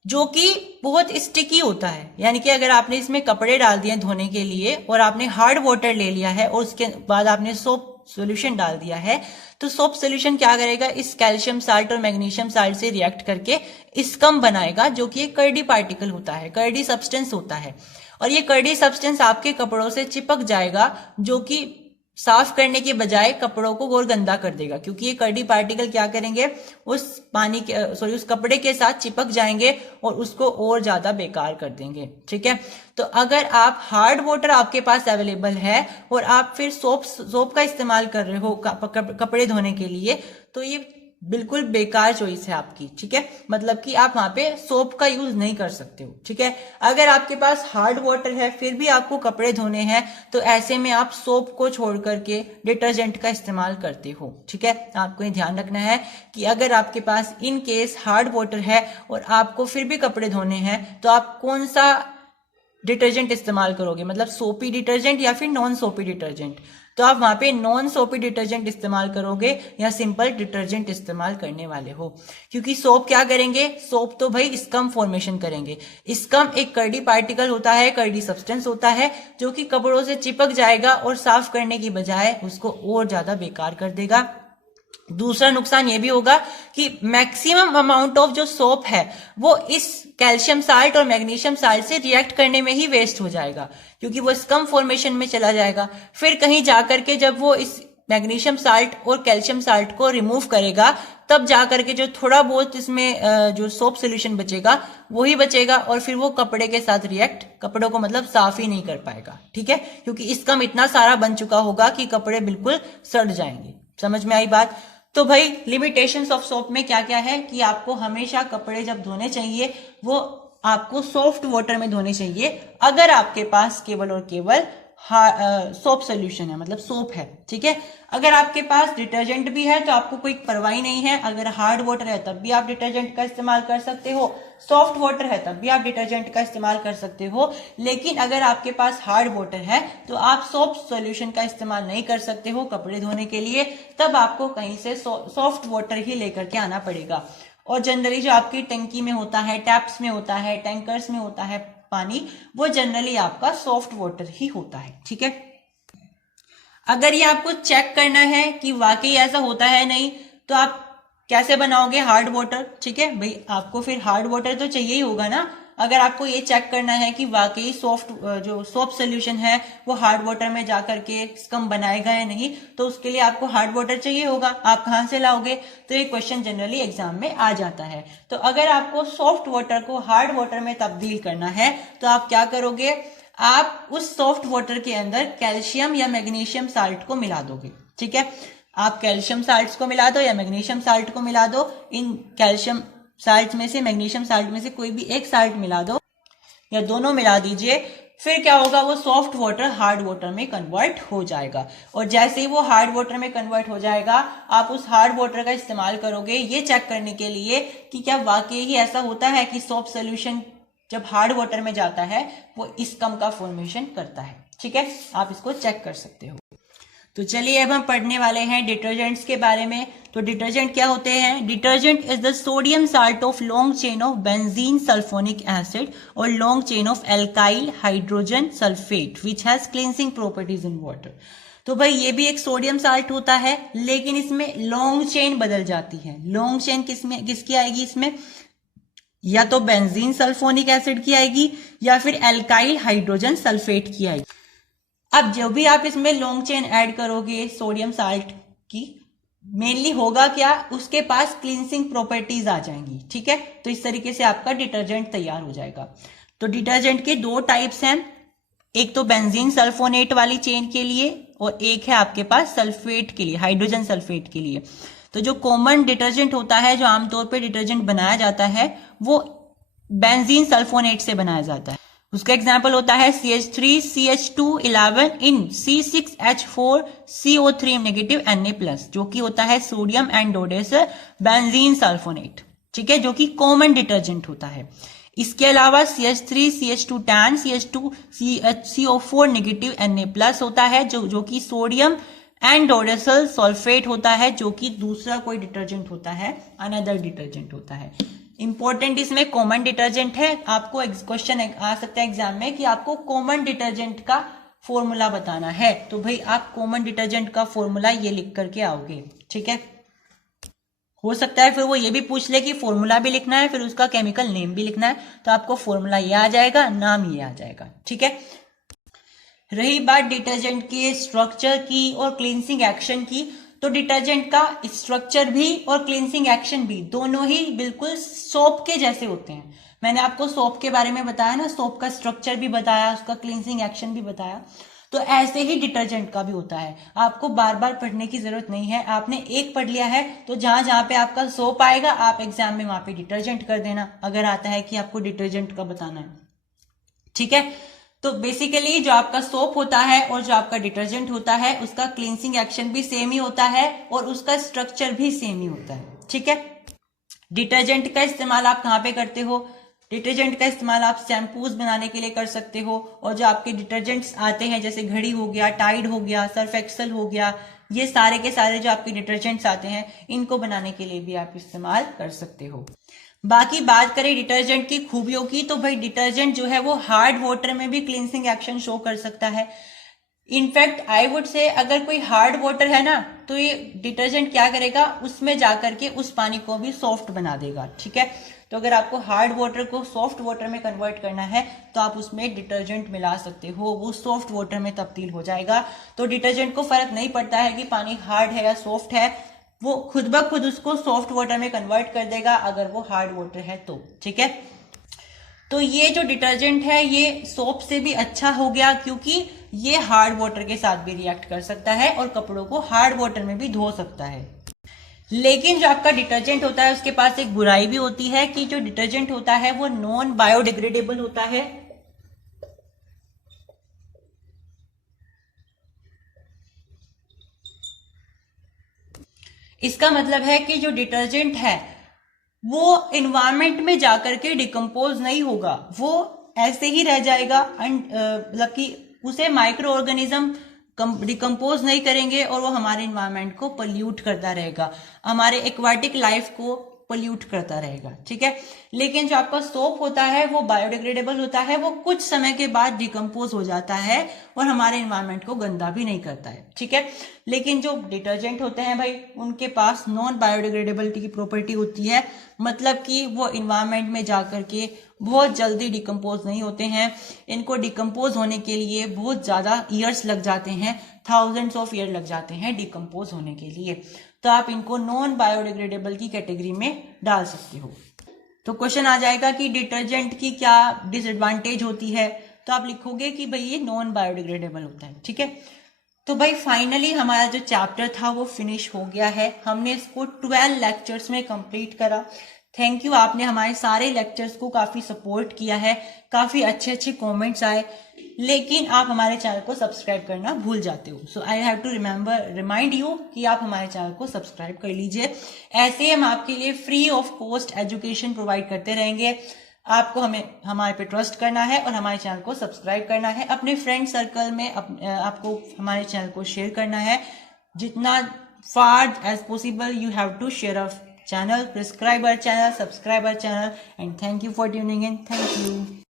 जो कि बहुत स्टिकी होता है। यानी कि अगर आपने इसमें कपड़े डाल दिए धोने के लिए और आपने हार्ड वाटर ले लिया है और उसके बाद आपने सोप सॉल्यूशन डाल दिया है, तो सोप सॉल्यूशन क्या करेगा, इस कैल्शियम साल्ट और मैग्नीशियम साल्ट से रिएक्ट करके स्कम बनाएगा, जो कि एक कर्डी पार्टिकल होता है, कर्डी सब्सटेंस होता है। और ये कर्डी सब्सटेंस आपके कपड़ों से चिपक जाएगा, जो कि साफ करने के बजाय कपड़ों को और गंदा कर देगा, क्योंकि ये कर्डी पार्टिकल क्या करेंगे, उस पानी के उस कपड़े के साथ चिपक जाएंगे और उसको और ज्यादा बेकार कर देंगे, ठीक है। तो अगर आप हार्ड वाटर आपके पास अवेलेबल है और आप फिर सोप का इस्तेमाल कर रहे हो कपड़े धोने के लिए, तो ये बिल्कुल बेकार चॉइस है आपकी, ठीक है। मतलब कि आप वहां पे सोप का यूज नहीं कर सकते हो, ठीक है। अगर आपके पास हार्ड वाटर है फिर भी आपको कपड़े धोने हैं, तो ऐसे में आप सोप को छोड़ करके डिटर्जेंट का इस्तेमाल करते हो, ठीक है। आपको ये ध्यान रखना है कि अगर आपके पास इन केस हार्ड वाटर है और आपको फिर भी कपड़े धोने हैं, तो आप कौन सा डिटर्जेंट इस्तेमाल करोगे, मतलब सोपी डिटर्जेंट या फिर नॉन सोपी डिटर्जेंट। तो आप वहां पे नॉन सोपी डिटर्जेंट इस्तेमाल करोगे या सिंपल डिटर्जेंट इस्तेमाल करने वाले हो, क्योंकि सोप क्या करेंगे, सोप तो भाई स्कम फॉर्मेशन करेंगे। स्कम एक कर्डी पार्टिकल होता है, कर्डी सब्सटेंस होता है, जो कि कपड़ों से चिपक जाएगा और साफ करने की बजाय उसको और ज्यादा बेकार कर देगा। दूसरा नुकसान ये भी होगा कि मैक्सिमम अमाउंट ऑफ जो सोप है वो इस कैल्शियम साल्ट और मैग्नीशियम साल्ट से रिएक्ट करने में ही वेस्ट हो जाएगा, क्योंकि वो स्कम फॉर्मेशन में चला जाएगा। फिर कहीं जाकर के जब वो इस मैग्नीशियम साल्ट और कैल्शियम साल्ट को रिमूव करेगा, तब जाकर के जो थोड़ा बहुत इसमें जो सोप सोल्यूशन बचेगा वही बचेगा, और फिर वो कपड़े के साथ रिएक्ट, कपड़ों को मतलब साफ ही नहीं कर पाएगा, ठीक है, क्योंकि स्कम इतना सारा बन चुका होगा कि कपड़े बिल्कुल सड़ जाएंगे। समझ में आई बात? तो भाई लिमिटेशंस ऑफ सोप में क्या क्या है कि आपको हमेशा कपड़े जब धोने चाहिए वो आपको सॉफ्ट वाटर में धोने चाहिए, अगर आपके पास केवल और केवल सोप सोल्यूशन है, मतलब सोप है, ठीक है। अगर आपके पास डिटर्जेंट भी है तो आपको कोई परवाही नहीं है, अगर हार्ड वाटर है तब भी आप डिटर्जेंट का इस्तेमाल कर सकते हो, सॉफ्ट वाटर है तब भी आप डिटर्जेंट का इस्तेमाल कर सकते हो, लेकिन अगर आपके पास हार्ड वाटर है तो आप सोप सॉल्यूशन का इस्तेमाल नहीं कर सकते हो कपड़े धोने के लिए, तब आपको कहीं से सॉफ्ट वाटर ही लेकर के आना पड़ेगा। और जनरली जो आपकी टंकी में होता है, टैप्स में होता है, टैंकर्स में होता है पानी, वो जनरली आपका सॉफ्ट वाटर ही होता है। ठीक है, अगर ये आपको चेक करना है कि वाकई ऐसा होता है नहीं, तो आप कैसे बनाओगे हार्ड वाटर? ठीक है भाई, आपको फिर हार्ड वाटर तो चाहिए ही होगा ना। अगर आपको ये चेक करना है कि वाकई सॉफ्ट जो सोप सोल्यूशन है वो हार्ड वाटर में जाकर के स्कम बनाएगा या नहीं, तो उसके लिए आपको हार्ड वाटर चाहिए होगा। आप कहाँ से लाओगे? तो ये क्वेश्चन जनरली एग्जाम में आ जाता है। तो अगर आपको सॉफ्ट वाटर को हार्ड वाटर में तब्दील करना है तो आप क्या करोगे? आप उस सॉफ्ट वाटर के अंदर कैल्शियम या मैग्नीशियम साल्ट को मिला दोगे। ठीक है, आप कैल्शियम साल्ट को मिला दो या मैग्नीशियम साल्ट को मिला दो। इन कैल्शियम साल्ट में से, मैग्नीशियम साल्ट में से कोई भी एक साल्ट मिला दो या दोनों मिला दीजिए। फिर क्या होगा? वो सॉफ्ट वाटर हार्ड वाटर में कन्वर्ट हो जाएगा। और जैसे ही वो हार्ड वाटर में कन्वर्ट हो जाएगा, आप उस हार्ड वाटर का इस्तेमाल करोगे ये चेक करने के लिए कि क्या वाकई ही ऐसा होता है कि सोप सोल्यूशन जब हार्ड वाटर में जाता है वो इस स्कम का फॉर्मेशन करता है। ठीक है, आप इसको चेक कर सकते हो। तो चलिए अब हम पढ़ने वाले हैं डिटर्जेंट्स के बारे में। तो डिटर्जेंट क्या होते हैं? Detergent is the sodium salt of long chain of benzene sulphonic acid और long chain of alkyl hydrogen sulphate which has cleansing properties in water. तो भाई ये भी एक सोडियम साल्ट होता है, लेकिन इसमें लॉन्ग चेन बदल जाती है। लॉन्ग चेन किसकी आएगी? इसमें या तो बेंजीन सल्फोनिक एसिड की आएगी या फिर एल्काइल हाइड्रोजन सल्फेट की आएगी। अब जब भी आप इसमें लॉन्ग चेन ऐड करोगे सोडियम साल्ट की, मेनली होगा क्या? उसके पास क्लींसिंग प्रॉपर्टीज आ जाएंगी। ठीक है, तो इस तरीके से आपका डिटर्जेंट तैयार हो जाएगा। तो डिटर्जेंट के दो टाइप्स हैं, एक तो बेंजीन सल्फोनेट वाली चेन के लिए और एक है आपके पास सल्फेट के लिए, हाइड्रोजन सल्फेट के लिए। तो जो कॉमन डिटर्जेंट होता है, जो आमतौर पर डिटर्जेंट बनाया जाता है, वो बेंजीन सल्फोनेट से बनाया जाता है। उसका एग्जाम्पल होता है CH3CH211 इन C6H4CO3 नेगेटिव Na+, जो कि होता है सोडियम एंडोडेस बेंजीन सल्फोनेट। ठीक है, जो कि कॉमन डिटर्जेंट होता है। इसके अलावा CH3CH2tan CH2CO4 नेगेटिव Na+ होता है, जो कि सोडियम एंडोडेसल सल्फेट होता है, जो कि दूसरा कोई डिटर्जेंट होता है, अनदर डिटर्जेंट होता है। इंपॉर्टेंट इसमें कॉमन डिटर्जेंट है। आपको क्वेश्चन आ सकता है एग्जाम में कि आपको कॉमन डिटर्जेंट का फॉर्मूला बताना है, तो भाई आप कॉमन डिटर्जेंट का फॉर्मूला ये लिख करके आओगे। ठीक है, हो सकता है फिर वो ये भी पूछ ले कि फॉर्मूला भी लिखना है, फिर उसका केमिकल नेम भी लिखना है, तो आपको फॉर्मूला ये आ जाएगा, नाम ये आ जाएगा। ठीक है, रही बात डिटर्जेंट के स्ट्रक्चर की और क्लींसिंग एक्शन की, तो डिटर्जेंट का स्ट्रक्चर भी और क्लींसिंग एक्शन भी दोनों ही बिल्कुल सोप के जैसे होते हैं। मैंने आपको सोप के बारे में बताया ना, सोप का स्ट्रक्चर भी बताया, उसका क्लींसिंग एक्शन भी बताया, तो ऐसे ही डिटर्जेंट का भी होता है। आपको बार बार पढ़ने की जरूरत नहीं है, आपने एक पढ़ लिया है तो जहां जहां पे आपका सोप आएगा आप एग्जाम में वहां पे डिटर्जेंट कर देना, अगर आता है कि आपको डिटर्जेंट का बताना है। ठीक है, तो बेसिकली जो आपका सोप होता है और जो आपका डिटर्जेंट होता है, उसका क्लींसिंग एक्शन भी सेम ही होता है और उसका स्ट्रक्चर भी सेम ही होता है। ठीक है, डिटर्जेंट का इस्तेमाल आप कहाँ पे करते हो? डिटर्जेंट का इस्तेमाल आप शैम्पूज बनाने के लिए कर सकते हो, और जो आपके डिटर्जेंट्स आते हैं जैसे घड़ी हो गया, टाइड हो गया, सर्फ एक्सल हो गया, ये सारे के सारे जो आपके डिटर्जेंट्स आते हैं, इनको बनाने के लिए भी आप इस्तेमाल कर सकते हो। बाकी बात करें डिटर्जेंट की खूबियों की, तो भाई डिटर्जेंट जो है वो हार्ड वाटर में भी क्लींसिंग एक्शन शो कर सकता है। इनफैक्ट आई वुड से अगर कोई हार्ड वाटर है ना, तो ये डिटर्जेंट क्या करेगा, उसमें जाकर के उस पानी को भी सॉफ्ट बना देगा। ठीक है, तो अगर आपको हार्ड वाटर को सॉफ्ट वाटर में कन्वर्ट करना है तो आप उसमें डिटर्जेंट मिला सकते हो, वो सॉफ्ट वाटर में तब्दील हो जाएगा। तो डिटर्जेंट को फर्क नहीं पड़ता है कि पानी हार्ड है या सॉफ्ट है, वो खुद ब खुद उसको सॉफ्ट वाटर में कन्वर्ट कर देगा अगर वो हार्ड वाटर है तो। ठीक है, तो ये जो डिटर्जेंट है ये सोप से भी अच्छा हो गया, क्योंकि ये हार्ड वाटर के साथ भी रिएक्ट कर सकता है और कपड़ों को हार्ड वाटर में भी धो सकता है। लेकिन जो आपका डिटर्जेंट होता है उसके पास एक बुराई भी होती है कि जो डिटर्जेंट होता है वो नॉन बायोडिग्रेडेबल होता है। इसका मतलब है कि जो डिटर्जेंट है वो इन्वायरमेंट में जाकर के डिकम्पोज नहीं होगा, वो ऐसे ही रह जाएगा, मतलब कि उसे माइक्रो ऑर्गेनिज्म डिकम्पोज नहीं करेंगे और वो हमारे इन्वायरमेंट को पोल्यूट करता रहेगा, हमारे एक्वाटिक लाइफ को पोल्यूट करता रहेगा, ठीक है। लेकिन जो आपका सोप होता है वो बायोडिग्रेडेबल होता है, वो कुछ समय के बाद डिकम्पोज हो जाता है और हमारे इन्वायरमेंट को गंदा भी नहीं करता है, ठीक है। लेकिन जो डिटर्जेंट होते हैं भाई, उनके पास नॉन बायोडिग्रेडेबिलिटी की प्रॉपर्टी होती है, मतलब कि वो इन्वायरमेंट में जाकर के बहुत जल्दी डिकम्पोज नहीं होते हैं, इनको डिकम्पोज होने के लिए बहुत ज्यादा ईयर्स लग जाते हैं, थाउजेंड्स ऑफ ईयर लग जाते हैं डिकम्पोज होने के लिए, तो आप इनको नॉन बायोडिग्रेडेबल की कैटेगरी में डाल सकते हो। तो क्वेश्चन आ जाएगा कि डिटर्जेंट की क्या डिसएडवांटेज होती है, तो आप लिखोगे कि भाई ये नॉन बायोडिग्रेडेबल होता है, ठीक है। तो भाई फाइनली हमारा जो चैप्टर था वो फिनिश हो गया है, हमने इसको 12 लेक्चर्स में कंप्लीट करा। थैंक यू, आपने हमारे सारे लेक्चर्स को काफी सपोर्ट किया है, काफी अच्छे अच्छे कमेंट्स आए, लेकिन आप हमारे चैनल को सब्सक्राइब करना भूल जाते हो। So I have to remind you कि आप हमारे चैनल को सब्सक्राइब कर लीजिए। ऐसे हम आपके लिए free of cost education provide करते रहेंगे। आपको हमारे पे ट्रस्ट करना है और हमारे चैनल को सब्सक्राइब करना है, अपने फ्रेंड सर्कल में आपको हमारे चैनल को शेयर करना है, जितना far as possible you have to share a channel, subscribe our channel, and thank you for tuning in. Thank you.